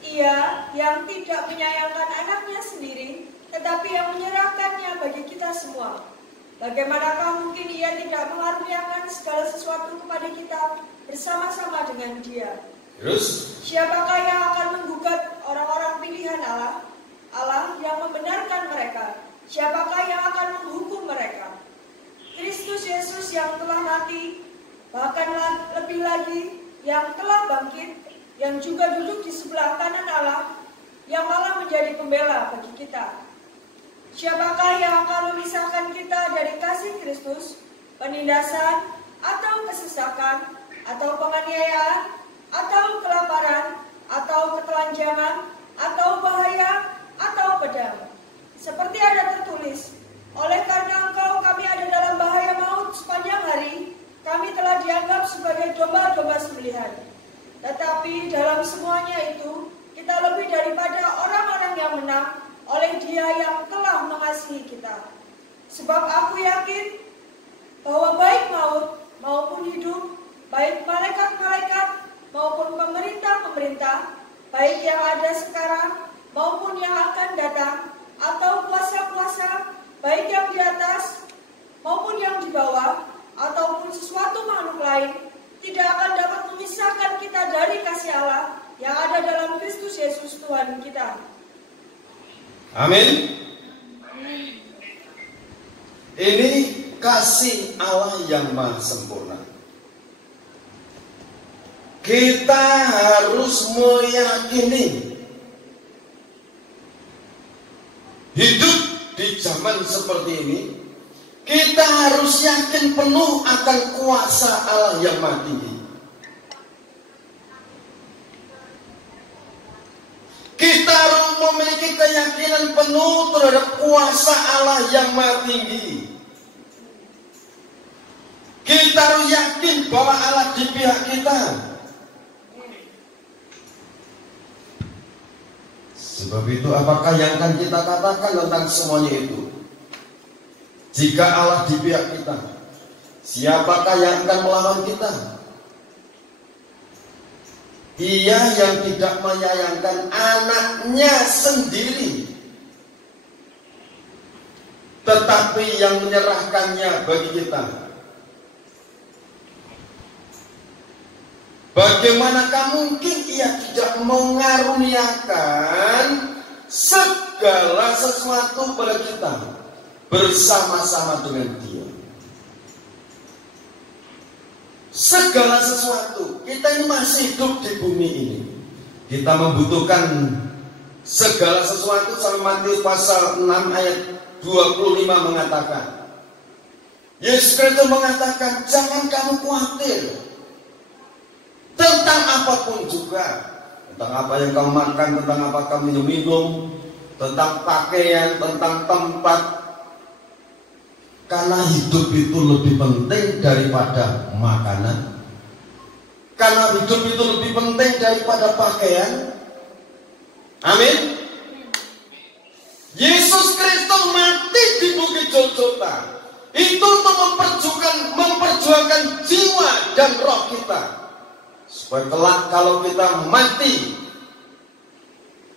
Ia yang tidak menyayangkan anaknya sendiri, tetapi yang menyerahkannya bagi kita semua. Bagaimanakah mungkin Ia tidak mengaruniakan segala sesuatu kepada kita bersama-sama dengan Dia? Terus, siapakah yang akan menggugat orang-orang pilihan Allah? Allah yang membenarkan mereka. Siapakah yang akan menghukum mereka? Kristus Yesus yang telah mati, bahkan lebih lagi yang telah bangkit, yang juga duduk di sebelah kanan Allah, yang malah menjadi pembela bagi kita. Siapakah yang akan memisahkan kita dari kasih Kristus? Penindasan, atau kesesakan, atau penganiayaan, atau kelaparan, atau ketelanjangan, atau bahaya, atau pedang. Seperti ada tertulis, oleh karena engkau kami ada dalam bahaya maut sepanjang hari, kami telah dianggap sebagai domba-domba sembelihan. Tetapi dalam semuanya itu, kita lebih daripada orang-orang yang menang oleh Dia yang telah mengasihi kita. Sebab aku yakin bahwa baik maut maupun hidup, baik malaikat-malaikat maupun pemerintah-pemerintah, baik yang ada sekarang maupun yang akan datang, atau kuasa-kuasa, baik yang di atas maupun yang di bawah, ataupun sesuatu makhluk lain, tidak akan dapat memisahkan kita dari kasih Allah yang ada dalam Kristus Yesus Tuhan kita. amin. Ini kasih Allah yang maha sempurna. Kita harus meyakini hidup di zaman seperti ini, kita harus yakin penuh akan kuasa Allah yang maha tinggi. Kita harus memiliki keyakinan penuh terhadap kuasa Allah yang maha tinggi. Kita harus yakin bahwa Allah di pihak kita. Sebab itu apakah yang akan kita katakan tentang semuanya itu? Jika Allah di pihak kita, siapakah yang akan melawan kita? Ia yang tidak menyayangkan anaknya sendiri, tetapi yang menyerahkannya bagi kita. Bagaimanakah mungkin Ia tidak mengaruniakan segala sesuatu pada kita bersama-sama dengan Dia? Segala sesuatu. Kita ini masih hidup di bumi ini. Kita membutuhkan segala sesuatu. Sampai Matius pasal 6 ayat 25 mengatakan, Yesus Kristus mengatakan, jangan kamu khawatir tentang apapun juga, tentang apa yang kamu makan, tentang apa kamu minum, tentang pakaian, tentang tempat. Karena hidup itu lebih penting daripada makanan. Karena hidup itu lebih penting daripada pakaian. Amin. Yesus Kristus mati di Bukit Golgota itu untuk memperjuangkan jiwa dan roh kita, supaya kelak kalau kita mati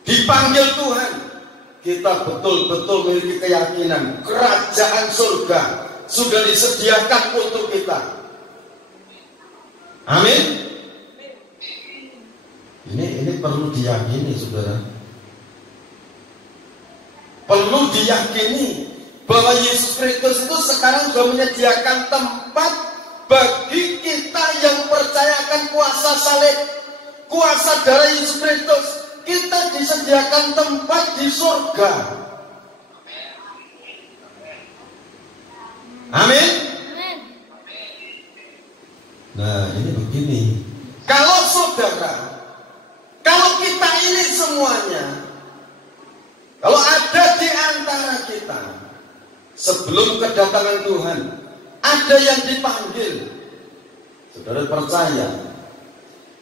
dipanggil Tuhan, kita betul-betul memiliki keyakinan kerajaan surga sudah disediakan untuk kita. Amin. Ini perlu diyakini, saudara. perlu diyakini bahwa Yesus Kristus itu sekarang sudah menyediakan tempat bagi kita yang percayakan kuasa salib, kuasa darah Yesus Kristus. Kita disediakan tempat di surga. Amin. Nah, ini begini. Kalau saudara, kalau kita ini semuanya, kalau ada di antara kita sebelum kedatangan Tuhan, ada yang dipanggil, saudara percaya,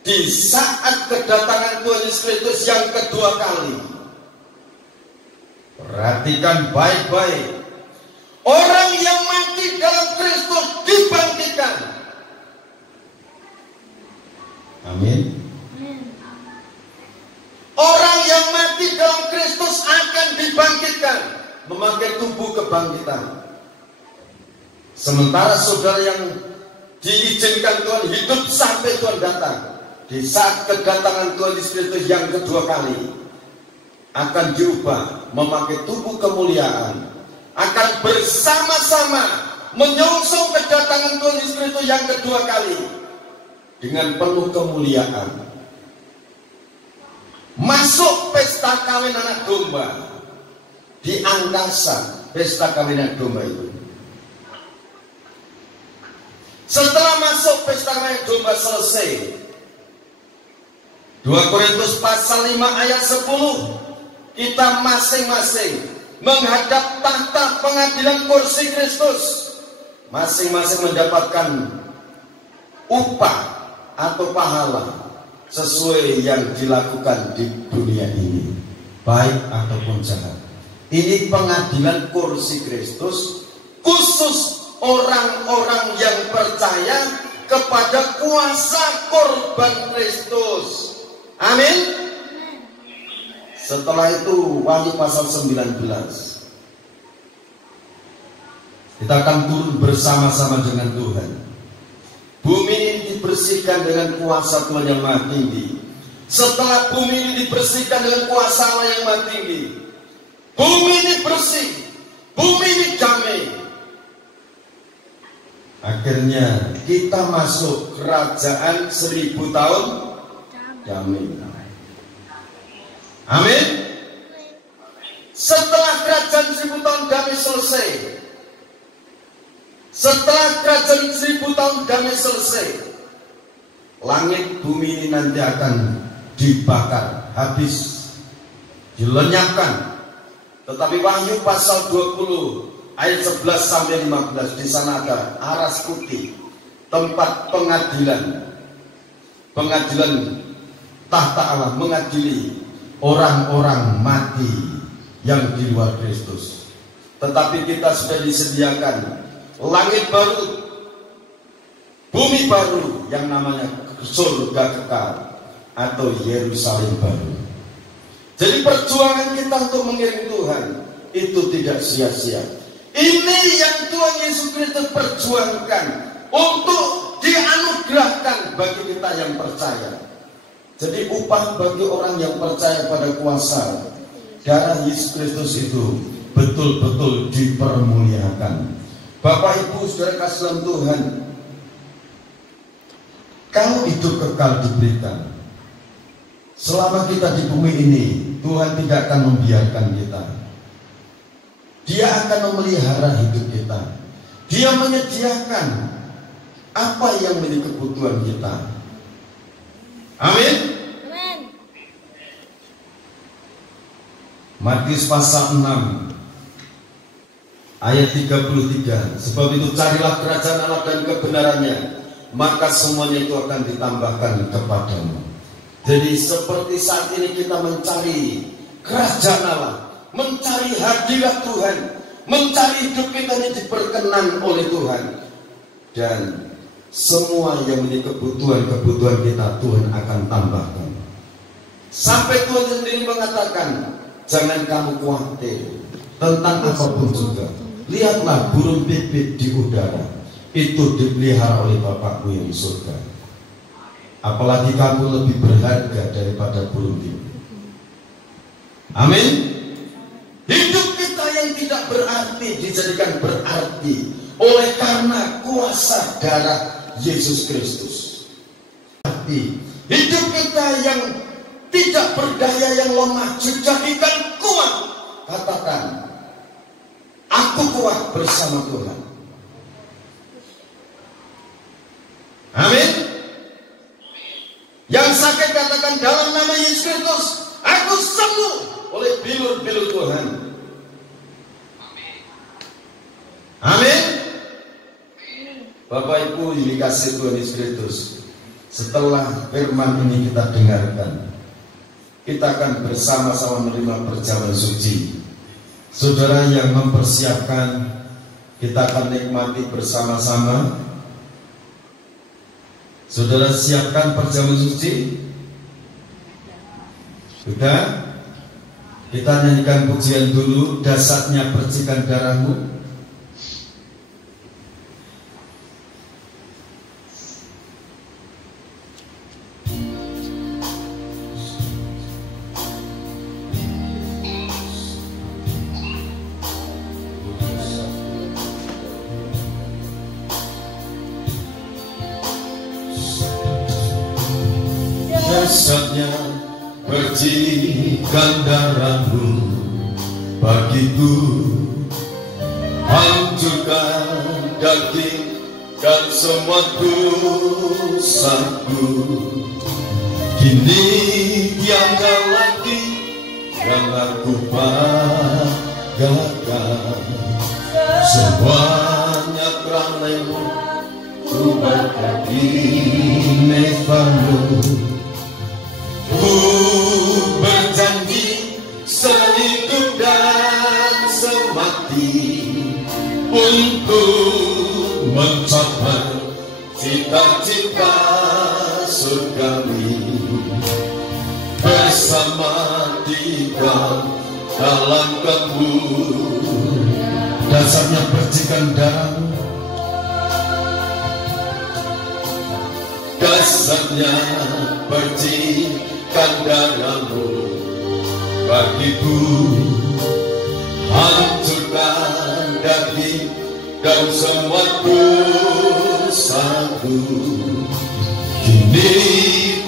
di saat kedatangan Tuhan Yesus Kristus yang kedua kali, perhatikan baik-baik, orang yang mati dalam Kristus dibangkitkan. Amin. Orang yang mati dalam Kristus akan dibangkitkan, memakai tubuh kebangkitan. Sementara saudara yang diizinkan Tuhan hidup sampai Tuhan datang, di saat kedatangan Tuhan Yesus Kristus yang kedua kali, akan diubah, memakai tubuh kemuliaan, akan bersama-sama menyongsong kedatangan Tuhan Yesus Kristus yang kedua kali dengan penuh kemuliaan. Masuk pesta kawin anak domba di angkasa, pesta kawin anak domba itu. Setelah masuk pesta kawin anak domba selesai, 2 Korintus pasal 5 ayat 10, kita masing-masing menghadap tahta pengadilan kursi Kristus, masing-masing mendapatkan upah atau pahala sesuai yang dilakukan di dunia ini, baik ataupun jahat. Ini pengadilan kursi Kristus khusus orang-orang yang percaya kepada kuasa korban Kristus. Amin. Setelah itu Wahyu pasal 19, kita akan turun bersama-sama dengan Tuhan. Bumi ini dibersihkan dengan kuasa Tuhan yang Maha Tinggi. Setelah bumi ini dibersihkan dengan kuasa Allah yang Maha Tinggi, bumi ini bersih, bumi ini damai. Akhirnya kita masuk kerajaan 1000 tahun damai. Amin. Setelah kerajaan 1000 tahun damai selesai, setelah kerajaan 1000 tahun damai selesai, langit bumi ini nanti akan dibakar, habis, dilenyapkan. Tetapi Wahyu pasal 20 ayat 11 sampai 15, di sana ada aras putih, tempat pengadilan, pengadilan tahta Allah, mengadili orang-orang mati yang di luar Kristus. Tetapi kita sudah disediakan langit baru, bumi baru yang namanya surga kekal atau Yerusalem baru. Jadi perjuangan kita untuk mengiring Tuhan itu tidak sia-sia. Ini yang Tuhan Yesus Kristus perjuangkan untuk dianugerahkan bagi kita yang percaya. Jadi upah bagi orang yang percaya pada kuasa darah Yesus Kristus itu betul-betul dipermuliakan. Bapak Ibu Saudara kasih dalam Tuhan, kalau hidup kekal diberikan, selama kita di bumi ini, Tuhan tidak akan membiarkan kita. Dia akan memelihara hidup kita. Dia menyediakan apa yang menjadi kebutuhan kita. Amin. Matius pasal 6 ayat 33, sebab itu carilah kerajaan Allah dan kebenarannya, maka semuanya itu akan ditambahkan kepadamu. Jadi seperti saat ini kita mencari kerajaan Allah, mencari hadirat Tuhan, mencari hidup kita ini diperkenan oleh Tuhan, dan semua yang menjadi kebutuhan kita Tuhan akan tambahkan. Sampai Tuhan sendiri mengatakan, jangan kamu khawatir tentang apapun juga. Lihatlah burung pipit di udara, itu dipelihara oleh Bapakmu yang di surga. Apalagi kamu lebih berharga daripada burung pipit. Amin. Hidup kita yang tidak berarti dijadikan berarti oleh karena kuasa darah Yesus Kristus. Hidup kita yang tidak berdaya, yang lemah, dijadikan kuat. Katakan, aku kuat bersama Tuhan. Amin. Yang sakit katakan, dalam nama Yesus Kristus aku sembuh oleh bilur-bilur Tuhan. Amin. Bapak Ibu yang dikasihi Tuhan Yesus Kristus, setelah firman ini kita dengarkan, kita akan bersama-sama menerima perjamuan suci. Saudara yang mempersiapkan, kita akan nikmati bersama-sama. Saudara siapkan perjamuan suci? Sudah? Kita nyanyikan pujian dulu, dasarnya percikan darahmu. Dasarnya percikan darahmu bagiku, hancurkan daging dan semua dosaku. Kini tiada lagi yang aku banggakan, semuanya karena-Mu ku bakar di mezbamu. Ku berjanji sehidup dan semati untuk mencapai cita-cita surgawi, bersama Dia dalam kebun. Dasarnya percikan darahmu, dasarnya percikan darahmu bagiku, hancurkan daging dan semua dosaku. Kini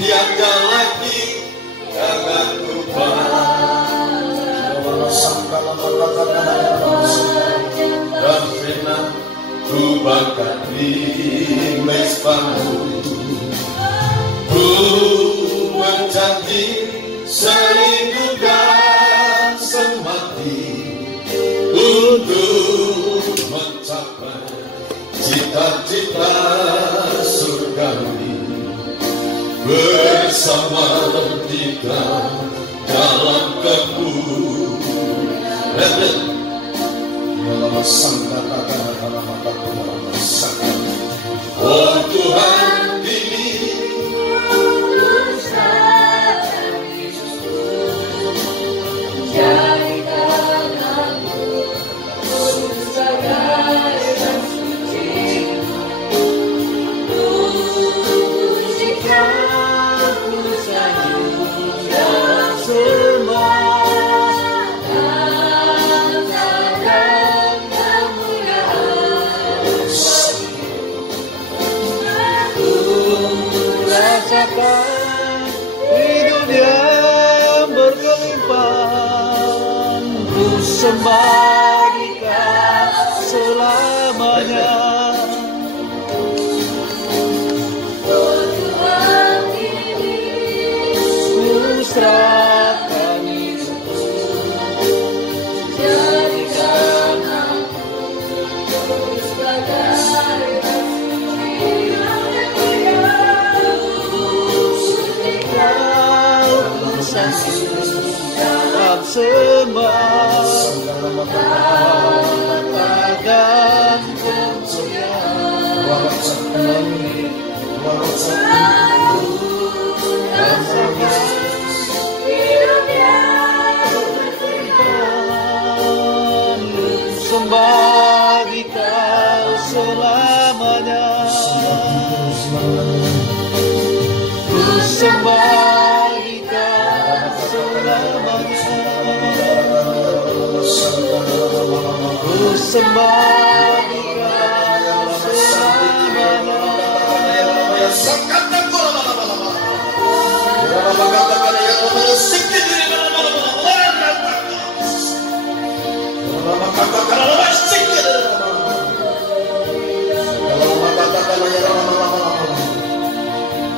tiada lagi yang aku banggakan, ku bakar di mezbamu. Ku berjanji sehidup dan semati untuk mencapai cita-cita surgawi, bersama Dia dalam kebun. Oh Tuhan, kini jadikan aku sebagai dan suci, pujikan pujianmu dalam semua dan kemuliaan. Aku rasakan hidup yang berkelimpahan, ku sembah Dia selamanya. Oh Tuhan, ini ku serahkan hidupku, jadikan aku sebagai dalam semua dan kemuliaan. Sembah Dikau selamanya, ku sembah Dikau selamanya. sembah Engkau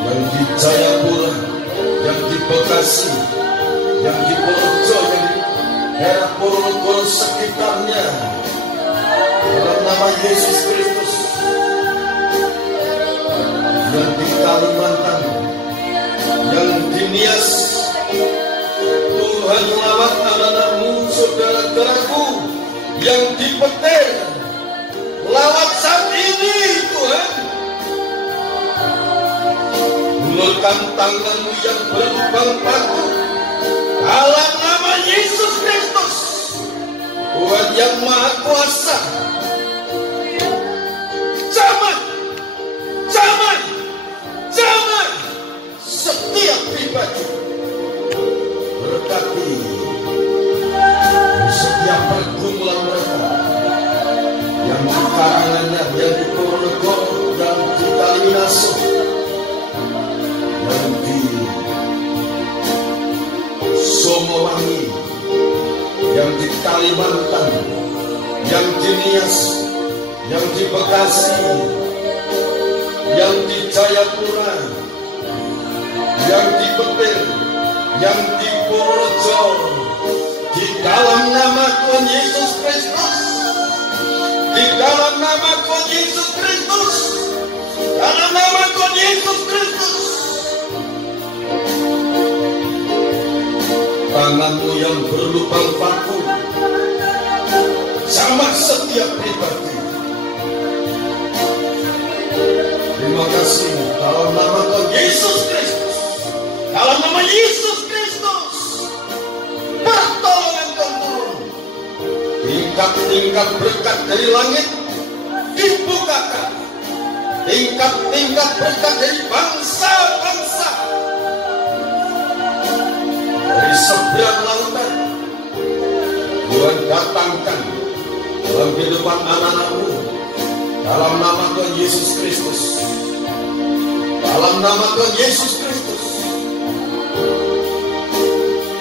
yang di Jayapura, yang di Bekasi, yang di Purworejo, yang di daerah Purworejo sekitarnya, dalam nama Yesus Kristus. Yang di Kalimantan, yang di Nias, Tuhan lawat anak-anakmu, saudara-saudaraku yang di Petir, lawat saat ini Tuhan. Ulurkan tanganmu yang berlubang paku dalam nama Yesus Kristus, Tuhan yang Maha Kuasa. Jamai setiap pribadi, berkati setiap pergumulan mereka, yang di Karanganyar, yang di Purworejo, yang di Kaliminaso, yang di Somowangi, yang di Kalimantan, yang di Nias, yang di Bekasi, yang di Jayapura, yang di Petir, yang di Purworejo, di dalam nama Tuhan Yesus Kristus, di dalam nama Tuhan Yesus Kristus, dalam nama Tuhan Yesus Kristus. Tanganmu yang berlubang paku sama setiap pribadi. Terima kasih dalam nama Tuhan Yesus Kristus, dalam nama Yesus Kristus, pertolongan Tuhan turun. Tingkat-tingkat berkat dari langit dibukakan, tingkat-tingkat berkat dari bangsa-bangsa, dari seberang lautan Tuhan datangkan dalam kehidupan anak-anakmu, dalam nama Tuhan Yesus Kristus, dalam nama Tuhan Yesus Kristus.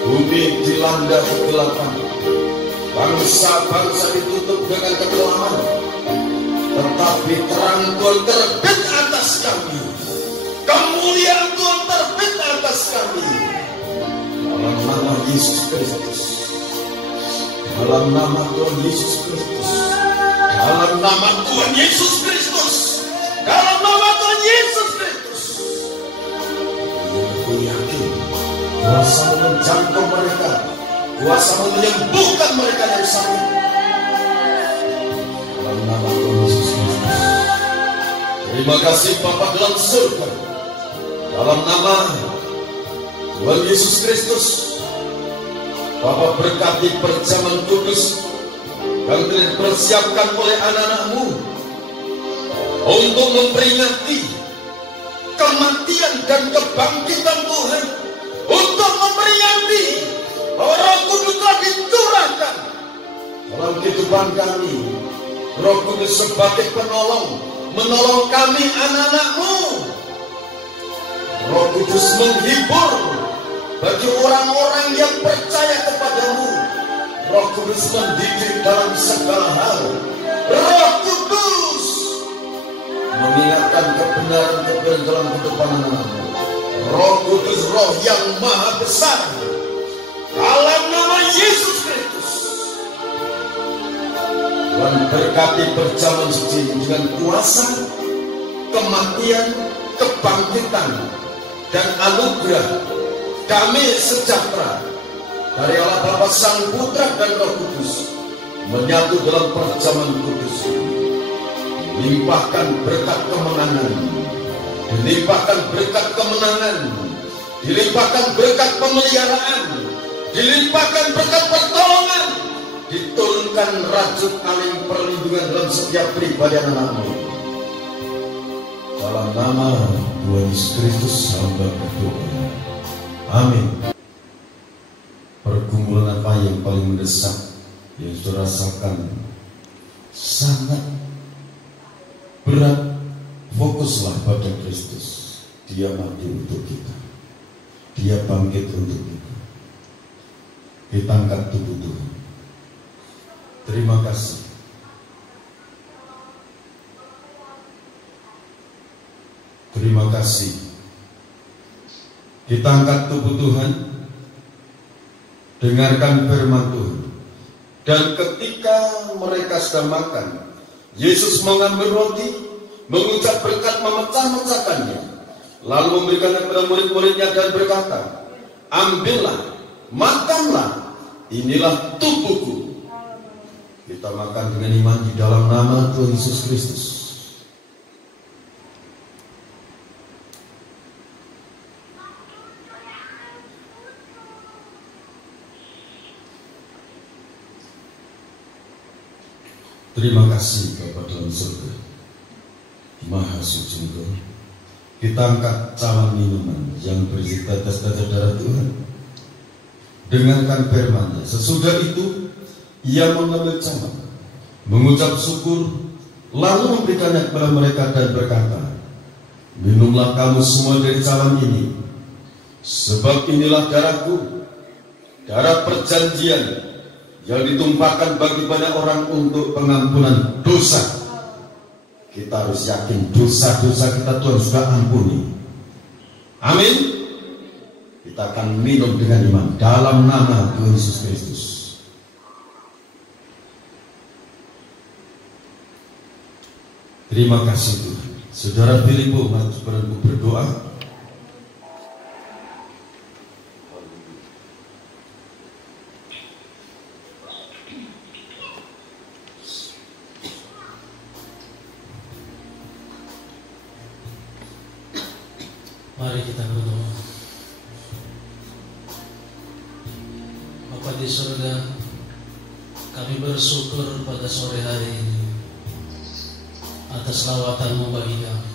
Bumi dilanda kegelapan, bangsa-bangsa ditutup dengan kekelaman, tetapi terang Tuhan terbit atas kami, kemuliaan Tuhan terbit atas kami. Dalam nama Yesus Kristus, dalam nama Tuhan Yesus Kristus, dalam nama Tuhan Yesus Kristus, dalam nama Tuhan Yesus Kristus. Aku yakin kuasa menjangkau mereka, kuasa menyembuhkan mereka dari sakit. Dalam nama Tuhan Yesus Kristus. Terima kasih Bapa dalam surga, dalam nama Tuhan Yesus Kristus. Bapa berkati perjamuan kudus yang telah dipersiapkan oleh anak-anakmu untuk memperingati kematian dan kebangkitan Tuhan, untuk memperingati bahwa Roh Kudus telah dicurahkan dalam kehidupan kami. Roh Kudus sebagai penolong, menolong kami anak-anakmu. Roh Kudus menghibur bagi orang-orang yang percaya kepadamu. Roh Kudus mendidik dalam segala hal. Roh Kudus mengingatkan kebenaran-kebenaran dalam kehidupan anak-anakmu. Roh Kudus, Roh yang Maha Besar, dalam nama Yesus Kristus. Dan berkati perjamuan suci dengan kuasa, kematian, kebangkitan, dan anugerah damai sejahtera dari Allah Bapa, Sang Putra dan Roh Kudus menyatu dalam perjamuan kudus. Limpahkan berkat kemenangan, dilimpahkan berkat kemenangan, dilimpahkan berkat pemeliharaan, dilimpahkan berkat pertolongan, diturunkan rajut aling perlindungan dalam setiap pribadi anak-anakmu. Dalam nama Tuhan Yesus Kristus hamba berdoa. Amin. Pergumulan apa yang paling mendesak yang sudah rasakan sangat berat. Fokuslah pada Kristus. Dia mati untuk kita, Dia bangkit untuk kita. Kita angkat tubuh Tuhan. Terima kasih. Terima kasih. Kita angkat tubuh Tuhan. Dengarkan firman Tuhan. Dan ketika mereka sedang makan, Yesus mengambil roti, mengucap berkat, memecah-mecahkannya, lalu memberikannya kepada murid-muridnya dan berkata, ambillah, makanlah, inilah tubuhku. Kita makan dengan iman di dalam nama Tuhan Yesus Kristus. Terima kasih Bapa dalam surga, Maha Suci Engkau. Kita angkat cawan minuman yang berisi tetes-tetes darah Tuhan. Dengarkan firman-Nya. Sesudah itu Ia mengambil cawan, mengucap syukur, lalu memberikannya kepada mereka dan berkata, minumlah kamu semua dari cawan ini, sebab inilah darahku, darah perjanjian yang ditumpahkan bagi banyak orang untuk pengampunan dosa. Kita harus yakin dosa-dosa kita Tuhan sudah ampuni. Amin. Kita akan minum dengan iman dalam nama Tuhan Yesus Kristus. Terima kasih Tuhan. Saudara Filipo, mari berdoa. Mari kita berdoa. Bapa di surga, kami bersyukur pada sore hari ini atas lawatan-Mu bagi kami.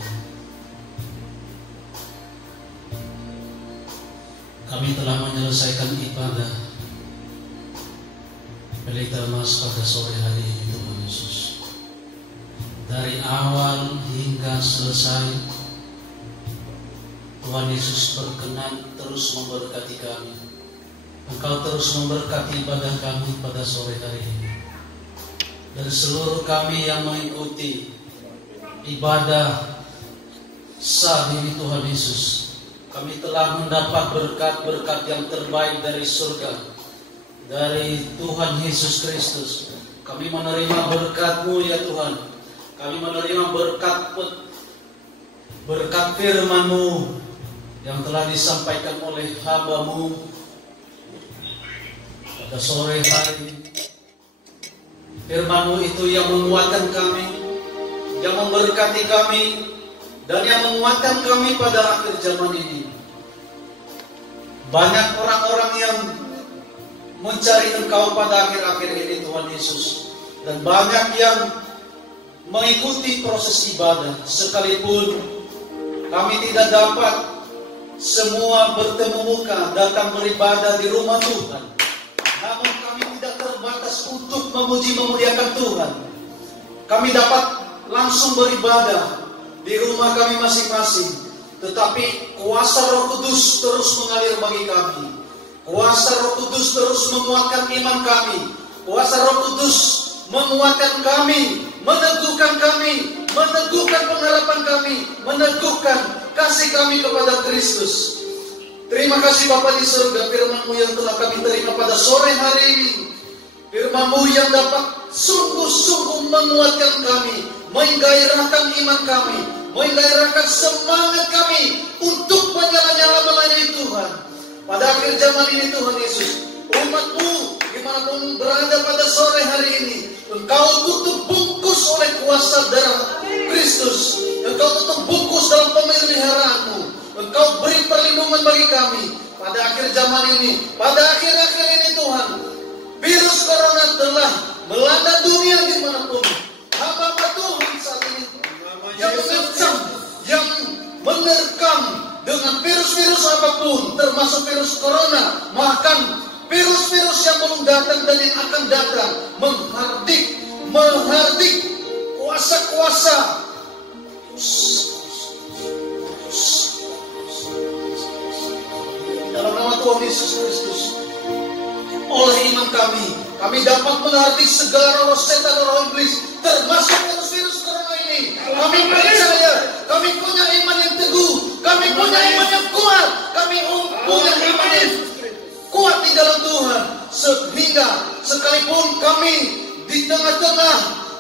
Kami telah menyelesaikan ibadah Pelita Mas pada sore hari ini Tuhan Yesus. Dari awal hingga selesai, Tuhan Yesus berkenan terus memberkati kami. Engkau terus memberkati ibadah kami pada sore hari ini. Dan seluruh kami yang mengikuti ibadah sah ini Tuhan Yesus, kami telah mendapat berkat-berkat yang terbaik dari surga, dari Tuhan Yesus Kristus. Kami menerima berkat-Mu ya Tuhan. Kami menerima berkat firman-Mu yang telah disampaikan oleh hamba-Mu pada sore hari. Firman-Mu itu yang menguatkan kami, yang memberkati kami, dan yang menguatkan kami pada akhir zaman ini. Banyak orang-orang yang mencari Engkau pada akhir-akhir ini Tuhan Yesus, dan banyak yang mengikuti proses ibadah, sekalipun kami tidak dapat semua bertemu muka datang beribadah di rumah Tuhan, namun kami tidak terbatas untuk memuji-memuliakan Tuhan. Kami dapat langsung beribadah di rumah kami masing-masing, tetapi kuasa Roh Kudus terus mengalir bagi kami. Kuasa Roh Kudus terus menguatkan iman kami. Kuasa Roh Kudus menguatkan kami, meneguhkan kami, meneguhkan pengharapan kami, meneguhkan kasih kami kepada Kristus. Terima kasih Bapa di surga, firman-Mu yang telah kami terima pada sore hari ini. Firman-Mu yang dapat sungguh-sungguh menguatkan kami, menggairahkan iman kami, menggairahkan semangat kami untuk menyala-nyala melayani Tuhan. Pada akhir zaman ini Tuhan Yesus, umat-Mu dimanapun berada pada sore hari ini, Engkau tutup bungkus oleh kuasa darah Kristus. Engkau tutup bungkus dalam pemeliharaan-Mu. Engkau beri perlindungan bagi kami pada akhir zaman ini. Pada akhir-akhir ini Tuhan, virus corona telah melanda dunia dimanapun. Hamba Tuhan saat ini yang mengancam, yang menerkam dengan virus-virus apapun, termasuk virus corona, bahkan virus-virus yang belum datang dan yang akan datang, menghardik menghardik kuasa-kuasa dalam nama Tuhan Yesus Kristus. Oleh iman kami dapat menghardik segala roh setan dan roh iblis, termasuk virus corona ini. Kami percaya, kami punya iman yang teguh, kami punya iman yang kuat, kami punya iman yang kuat di dalam Tuhan, sehingga sekalipun kami di tengah-tengah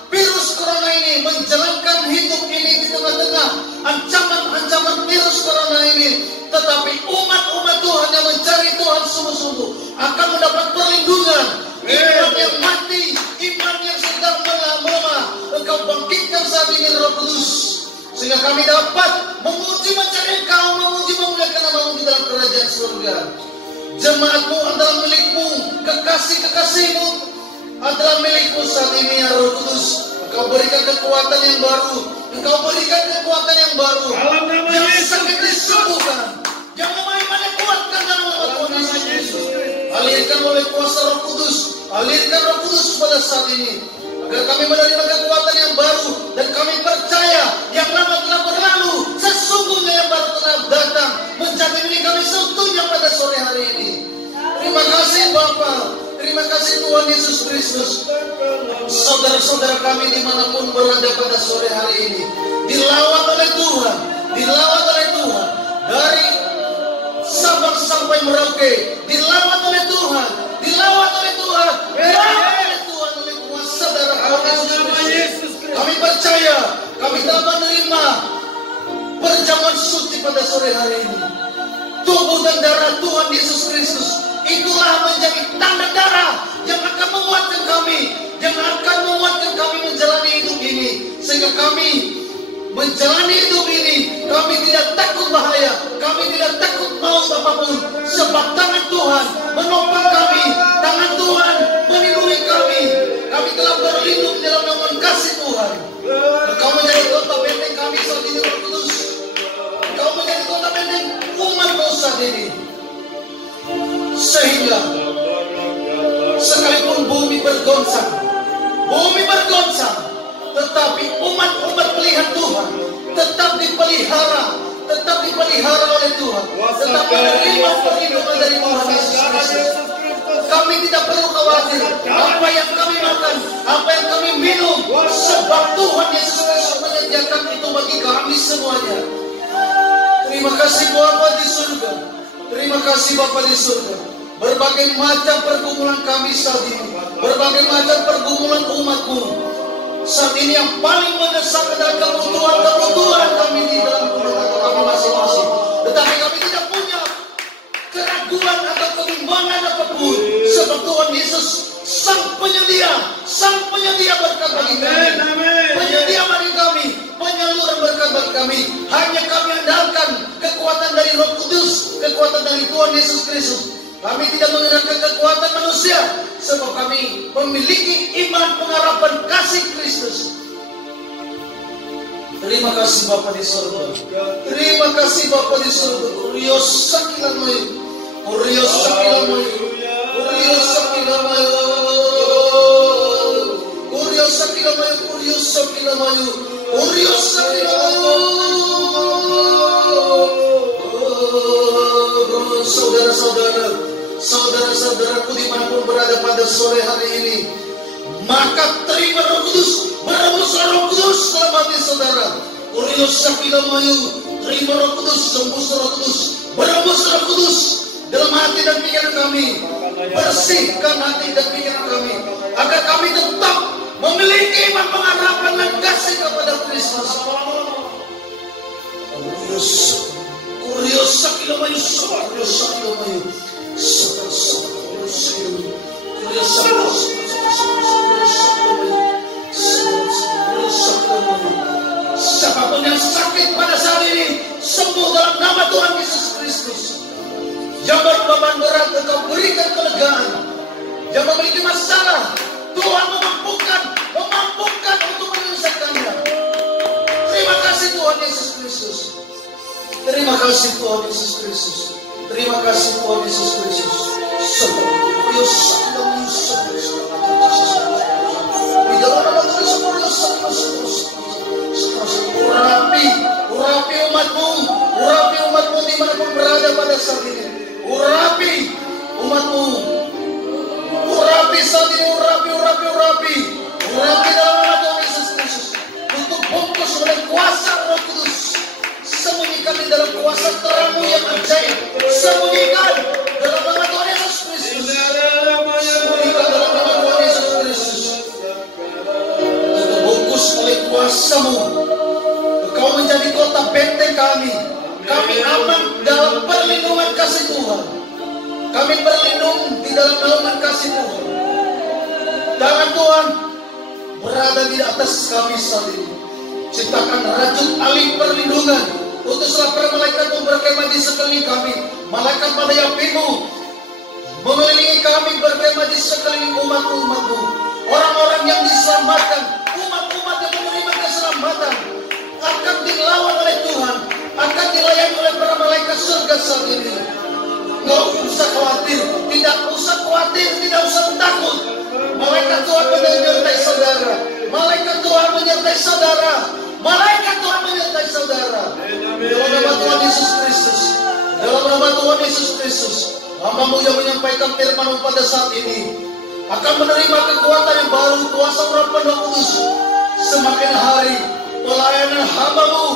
virus corona ini menjalankan hidup ini, di tengah-tengah ancaman-ancaman virus corona ini, tetapi umat-umat Tuhan yang mencari Tuhan sungguh-sungguh akan mendapat perlindungan. Iman yang mati, iman yang sedang melemah, Engkau bangkitkan saat ini Roh Kudus, sehingga kami dapat memuji mencari Engkau, memuji memuliakan nama-Mu di dalam kerajaan surga. Jemaat-Mu adalah milik-Mu, kekasih-kekasih-Mu adalah milik-Mu saat ini ya Roh Kudus. Engkau berikan kekuatan yang baru, Engkau berikan kekuatan yang baru. Yang sakit disembuhkan, yang lemah imannya kuatkan dalam nama Tuhan Yesus. Alirkan oleh kuasa Roh Kudus, alirkan Roh Kudus pada saat ini, agar kami menerima kekuatan yang baru, dan kami percaya yang lama telah berlalu, sesungguhnya yang baru telah datang menjadi milik kami seutuhnya pada sore hari ini. Terima kasih Bapa, terima kasih Tuhan Yesus Kristus. Saudara-saudara kami dimanapun berada pada sore hari ini, dilawat oleh Tuhan, dilawat oleh Tuhan, dari Sabang sampai Merauke, dilawat oleh Tuhan, dilawat oleh Tuhan, dilawat oleh Tuhan, oleh kuasa darah Yesus Kristus. Kami percaya, kami telah menerima perjamuan suci pada sore hari ini. Tubuh dan darah Tuhan Yesus Kristus, itulah menjadi tanda darah yang akan menguatkan kami, yang akan menguatkan kami menjalani hidup ini, sehingga kami menjalani hidup ini, kami tidak takut bahaya, kami tidak takut maut apapun, sebab tangan Tuhan menopang kami, tangan Tuhan melindungi kami. Kami telah berlindung dalam nama kasih Tuhan. Engkau menjadi kota benteng kami saat ini Roh Kudus. Engkau menjadi kota benteng umat-Mu saat ini, sehingga sekalipun bumi bergoncang, tetapi umat-umat pilihan Tuhan tetap dipelihara oleh Tuhan, tetap menerima perlindungan dari Tuhan Yesus Kristus. Kami tidak perlu khawatir apa yang kami makan, apa yang kami minum, sebab Tuhan Yesus Kristus menyediakan itu bagi kami semuanya. Terima kasih Bapa di surga, terima kasih Bapa di surga. Berbagai macam pergumulan kami saat ini, berbagai macam pergumulan umat-Mu saat ini, yang paling mendesak adalah kebutuhan kami di dalam keluarga kami masing-masing. Tetapi kami tidak punya keraguan atau kebimbangan apapun, sebab Tuhan Yesus Sang penyedia berkat bagi kami, penyedia bagi kami, penyalur berkat bagi kami. Hanya kami andalkan kekuatan dari Roh Kudus, kekuatan dari Tuhan Yesus Kristus. Kami tidak menggunakan kekuatan manusia, sebab kami memiliki iman pengharapan kasih Kristus. Terima kasih Bapa di surga, terima kasih Bapa di surga. Urios sakilamoy, Urios sakilamoy, Urios sakilamoy, Urios sakilamoy, Urios sakilamoy, Urios sakilamoy. Saudara-saudaraku dimanapun berada pada sore hari ini, maka terima Roh Kudus, merebus Roh Kudus dalam hati saudara. Urios sakilamoy, terima Roh Kudus, sembus Roh Kudus, merebus Roh Kudus dalam hati dan pikiran kami. Bersihkan hati dan pikiran kami, agar kami tetap memiliki iman pengharapan dan kasih kepada Kristus. Urios sakilamoy, Urios sakilamoy, siapapun yang sakit pada saat ini, sembuh dalam nama Tuhan Yesus Kristus. Yang berbeban berat, Engkau berikan kelegaan. Yang memiliki masalah, Tuhan memampukan untuk menyelesaikannya. Terima kasih Tuhan Yesus Kristus. Terima kasih Tuhan Yesus Kristus. Terima kasih Tuhan Yesus Kristus. Di dalam nama Urapi umatmu dimanapun berada pada saat ini. Urapi umatmu. Urapi saat ini, urapi dalam nama Tuhan Yesus Kristus. Untuk bungkus oleh kuasa Roh Kudus. Sembunyikan di dalam kuasa terang-Mu yang ajaib. Sembunyikan dalam nama Tuhan Yesus Kristus. Sembunyikan dalam nama Tuhan Yesus Kristus. Untuk bungkus oleh kuasa-Mu. Engkau menjadi kota benteng kami. Kami aman dalam perlindungan kasih Tuhan. Kami berlindung di dalam naungan kasih Tuhan. Tangan Tuhan berada di atas kami saat ini. Ciptakan rajut alih perlindungan. Utuslah para malaikat-Mu berkemah di sekeliling kami. Malaikat pada api-Mu mengelilingi kami, berkemah di sekeliling umat-Mu. Orang-orang yang diselamatkan, umat-umat yang menerima keselamatan akan dilawan oleh Tuhan, akan dilayani oleh para malaikat surga saat ini. Nggak usah khawatir, tidak usah takut. Malaikat Tuhan menyertai saudara. Malaikat Tuhan menyertai saudara. Malaikat Tuhan menyertai saudara. Dalam nama Tuhan Yesus Kristus. Dalam nama Tuhan Yesus Kristus. Hamba-Mu yang menyampaikan firman-Mu pada saat ini akan menerima kekuatan yang baru, kuasa urapan Roh Kudus. Semakin hari pelayanan hamba-Mu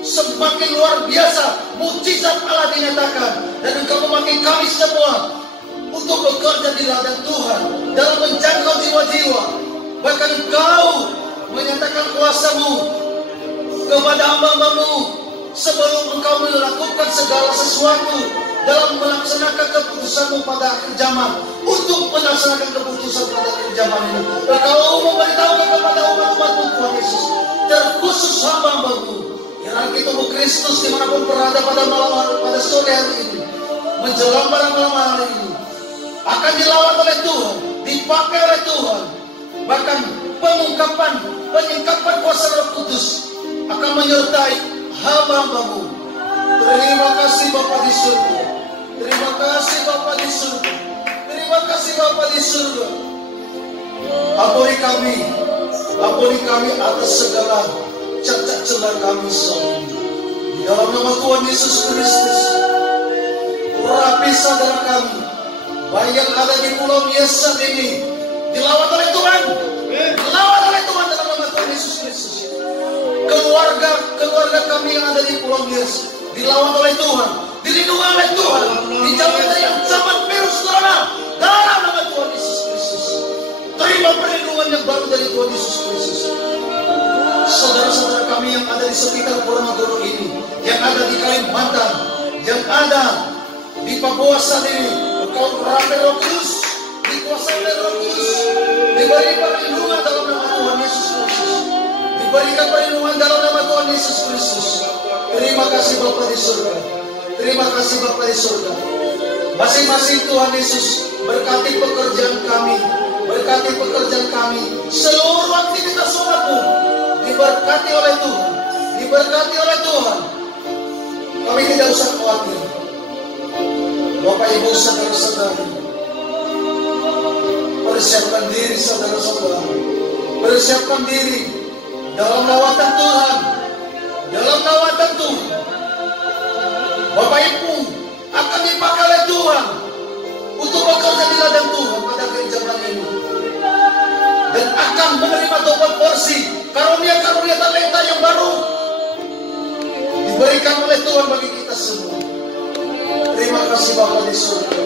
semakin luar biasa, mukjizat Allah dinyatakan, dan Engkau memakai kami semua untuk bekerja di ladang Tuhan dalam menjangkau jiwa-jiwa. Bahkan Engkau menyatakan kuasa-Mu kepada hamba-Mu sebelum Engkau melakukan segala sesuatu dalam melaksanakan keputusan-Mu pada akhir zaman. Untuk melaksanakan keputusan pada akhir zaman ini, Engkau memberitahukan kepada umat-umat-Mu Tuhan Yesus, terkhusus hamba-Mu yang arti tubuh Kristus dimanapun berada pada sore hari ini, menjelang pada malam hari ini, akan dilawan oleh Tuhan, dipakai oleh Tuhan. Bahkan penyingkapan kuasa Roh Kudus akan menyertai hamba-Mu. Terima kasih Bapa di surga. Terima kasih Bapa di surga. Terima kasih Bapa di surga. Ampuni kami atas segala cacat celah kami saat ini. Di dalam nama Tuhan Yesus Kristus, urapi saudara kami, baik yang ada di Pulau Nias saat ini, dilawan oleh Tuhan, dalam nama Tuhan Yesus Kristus. Keluarga kami yang ada di Pulau Nias, dilawan oleh Tuhan, dilindungi oleh Tuhan, dijauhkan dari ancaman virus corona, dalam nama Tuhan Yesus Kristus. Terima perlindungan yang baru dari Tuhan Yesus Kristus. Saudara-saudara kami yang ada di sekitar Ponorogo ini, yang ada di Kalimantan, yang ada di Papua saat ini, Engkau urapi Roh Kudus, dikuasai oleh Roh Kudus, diberi perlindungan dalam nama Tuhan Yesus Kristus, diberikan perlindungan dalam nama Tuhan Yesus Kristus. Terima kasih Bapa di surga. Terima kasih Bapa di surga. Masing-masing Tuhan Yesus berkati pekerjaan kami, berkati pekerjaan kami, seluruh aktivitas umat-Mu diberkati oleh Tuhan, diberkati oleh Tuhan. Kami tidak usah khawatir. Bapak Ibu saudara-saudara, persiapkan diri saudara-saudara, persiapkan diri dalam lawatan Tuhan, dalam lawatan Tuhan. Bapak Ibu akan dipakai oleh Tuhan untuk bekerja di ladang Tuhan pada akhir zaman ini, dan akan menerima tobat porsi karunia-karunia talenta yang baru diberikan oleh Tuhan bagi kita semua. Terima kasih Bapa di surga.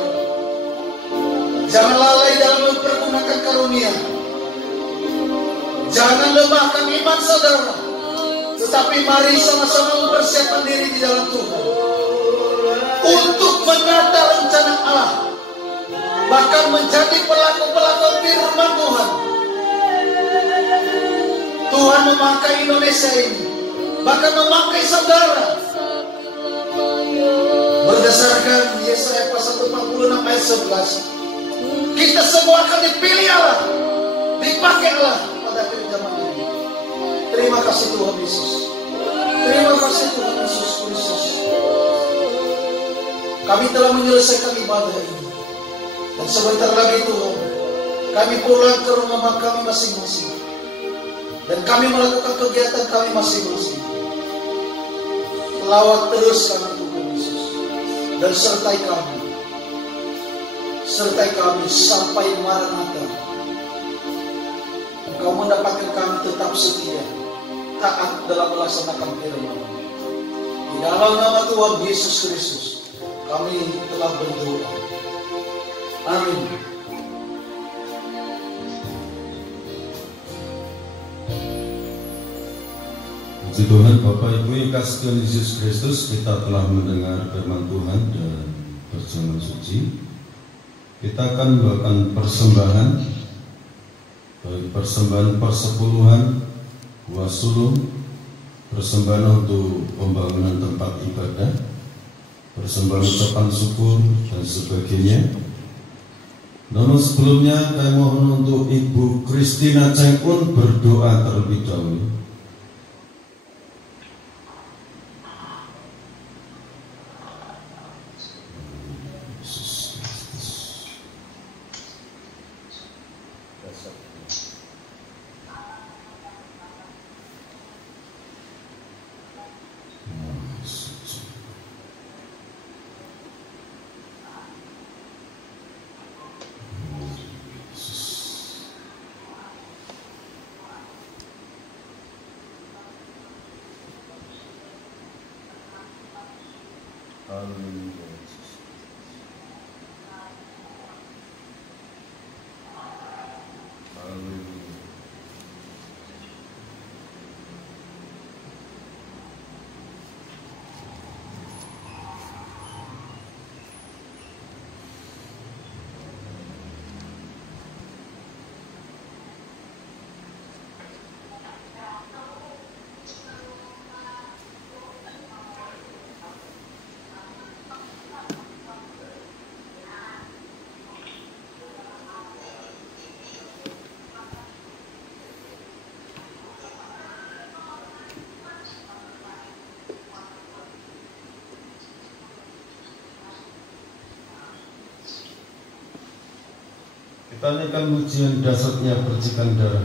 Jangan lalai dalam mempergunakan karunia. Jangan lemahkan iman saudara, tetapi mari sama-sama mempersiapkan diri di dalam Tuhan untuk menata rencana Allah, bahkan menjadi pelaku-pelaku firman Tuhan. Tuhan memakai Indonesia ini, bahkan memakai saudara. Berdasarkan Yesaya pasal 46 ayat 11, kita semua akan dipilih Allah, dipakai Allah pada akhir zaman ini. Terima kasih Tuhan Yesus. Terima kasih Tuhan Yesus Kristus. Kami telah menyelesaikan ibadah ini, dan sebentar lagi Tuhan, kami pulang ke rumah kami masing-masing. Dan kami melakukan kegiatan kami masing-masing. Lawat terus kami Tuhan Yesus. Dan sertai kami. Sertai kami sampai Maranatha. Engkau mendapatkan kami tetap setia, taat dalam melaksanakan firman. Di dalam nama Tuhan Yesus Kristus, kami telah berdoa. Amin. Puji Tuhan, Bapak Ibu yang kasih Tuhan Yesus Kristus, kita telah mendengar firman Tuhan dan perjamuan suci. Kita akan melakukan persembahan, baik persembahan persepuluhan, buah sulung, persembahan untuk pembangunan tempat ibadah, persembahan ucapan syukur dan sebagainya. Namun sebelumnya saya mohon untuk Ibu Christina Cengkun berdoa terlebih dahulu. Kita naikkan pujian dasarnya percikan darah.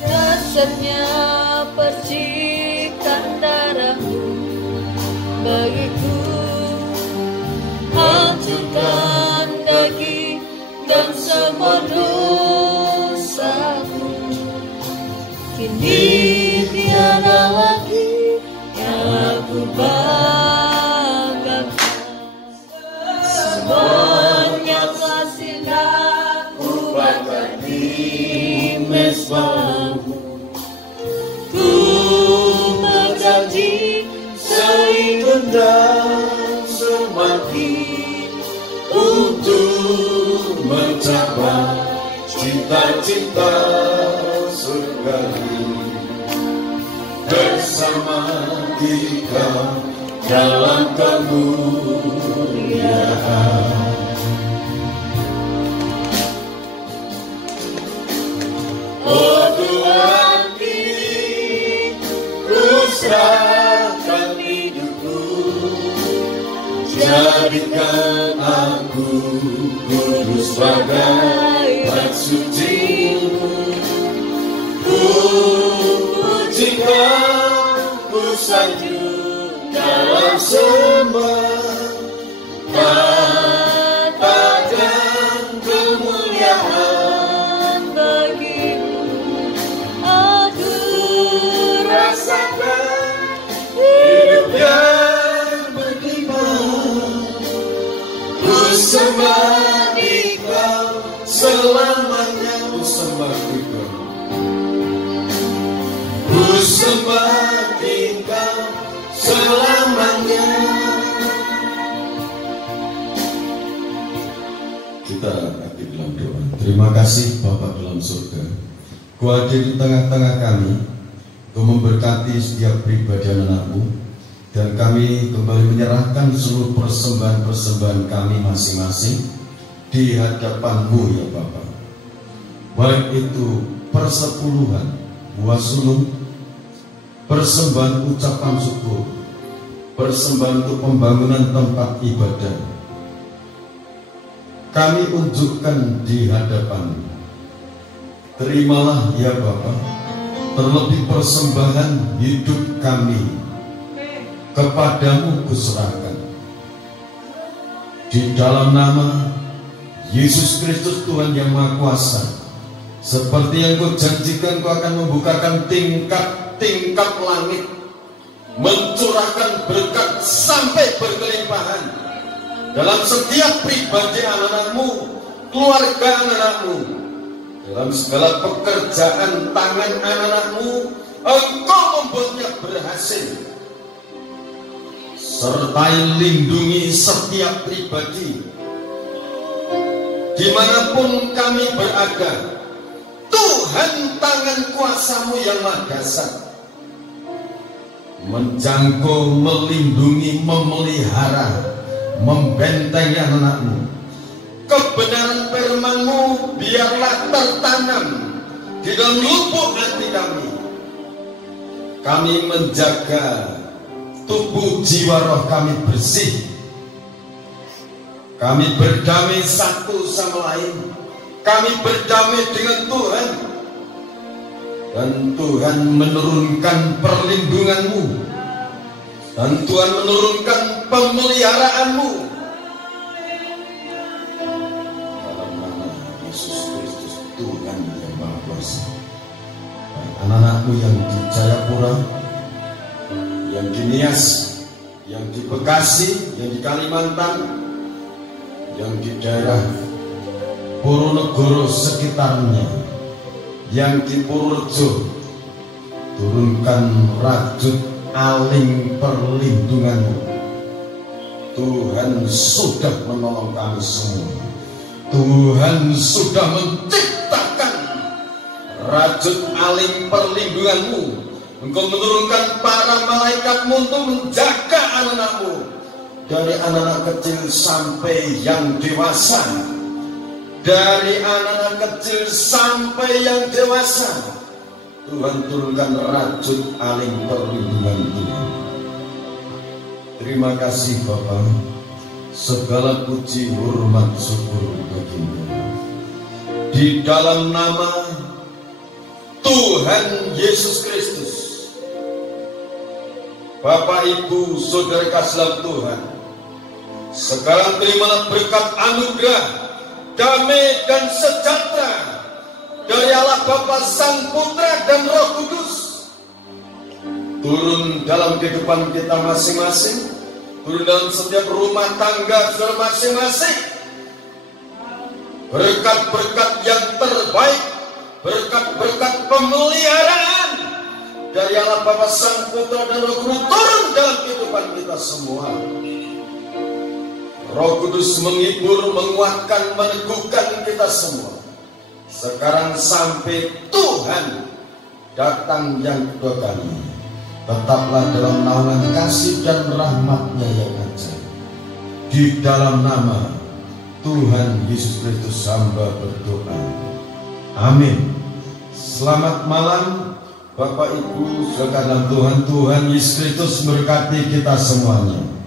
Dasarnya percikan darahmu bagiku, hancurkan daging dan semua dosaku. Kini tiada lagi aku banggakan, semuanya telah ku bakar di mezbamu. Ku berjanji sehidup dan semati untuk mencapai cita-cita surgawi. Bersama Dikau dalam kemuliaan. Oh Tuhan, kini ku serahkan hidupku, jadikan aku kudus bagai bait suci-Mu. Pujikan ku sanjung dalam sembah, katakan kemuliaan bagi-Mu. Aku rasakan hidup yang beriman. Ku sembah Dikau selamanya, ku sembah Dikau. Ku sembah Dikau selamanya. Kita aktif dalam doa. Terima kasih Bapa dalam surga, Kau hadir di tengah-tengah kami, Kau memberkati setiap pribadi anak-Mu, dan kami kembali menyerahkan seluruh persembahan-persembahan kami masing-masing di hadapan-Mu ya Bapa. Baik itu persepuluhan, buah sulung, persembahan ucapan syukur, persembahan untuk pembangunan tempat ibadah kami unjukkan di hadapan. Terimalah ya Bapa, terlebih persembahan hidup kami kepadamu kuserahkan. Di dalam nama Yesus Kristus Tuhan yang Maha Kuasa, seperti yang Kau janjikan, Kau akan membukakan tingkat-tingkat langit, mencurahkan berkat sampai berkelimpahan dalam setiap pribadi anak-anakmu, keluarga anak-anakmu, dalam segala pekerjaan tangan anak-anakmu. Engkau membuatnya berhasil. Sertai lindungi setiap pribadi dimanapun kami berada. Tuhan, tangan kuasa-Mu yang maha dahsyat menjangkau, melindungi, memelihara, membentengi anak-anak-Mu. Kebenaran firman-Mu biarlah tertanam di dalam lubuk hati kami. Kami menjaga tubuh jiwa roh kami bersih. Kami berdamai satu sama lain. Kami berdamai dengan Tuhan. Dan Tuhan menurunkan perlindungan-Mu. Dan Tuhan menurunkan pemeliharaan-Mu. Dalam nama Yesus Kristus, Tuhan yang Maha Kuasa. Anak-anakmu yang di Jayapura, yang di Nias, yang di Bekasi, yang di Kalimantan, yang di daerah Purworejo sekitarnya, yang di Purworejo, turunkan rajut aling perlindungan-Mu. Tuhan sudah menolong kami semua. Tuhan sudah menciptakan rajut aling perlindungan-Mu. Engkau menurunkan para malaikat-Mu untuk menjaga anak-anak-Mu, dari anak-anak kecil sampai yang dewasa. Dari anak-anak kecil sampai yang dewasa, Tuhan turunkan rajut aling perlindungan Tuhan. Terima kasih Bapa. Segala puji, hormat, syukur bagi-Mu. Di dalam nama Tuhan Yesus Kristus, Bapak, Ibu, Saudara kasih dalam Tuhan, sekarang terimalah berkat anugerah, damai dan sejahtera dari Allah Bapa, Sang Putra dan Roh Kudus turun dalam kehidupan kita masing-masing, turun dalam setiap rumah tangga saudara masing-masing. Berkat-berkat yang terbaik, berkat-berkat pemeliharaan dari Allah Bapa, Sang Putra dan Roh Kudus turun dalam kehidupan kita semua. Roh Kudus menghibur, menguatkan, meneguhkan kita semua. Sekarang sampai Tuhan datang yang kedua kali, tetaplah dalam naungan kasih dan rahmat-Nya yang ajaib. Di dalam nama Tuhan Yesus Kristus hamba berdoa. Amin. Selamat malam Bapak Ibu saudara dalam Tuhan. Tuhan Yesus Kristus memberkati kita semuanya.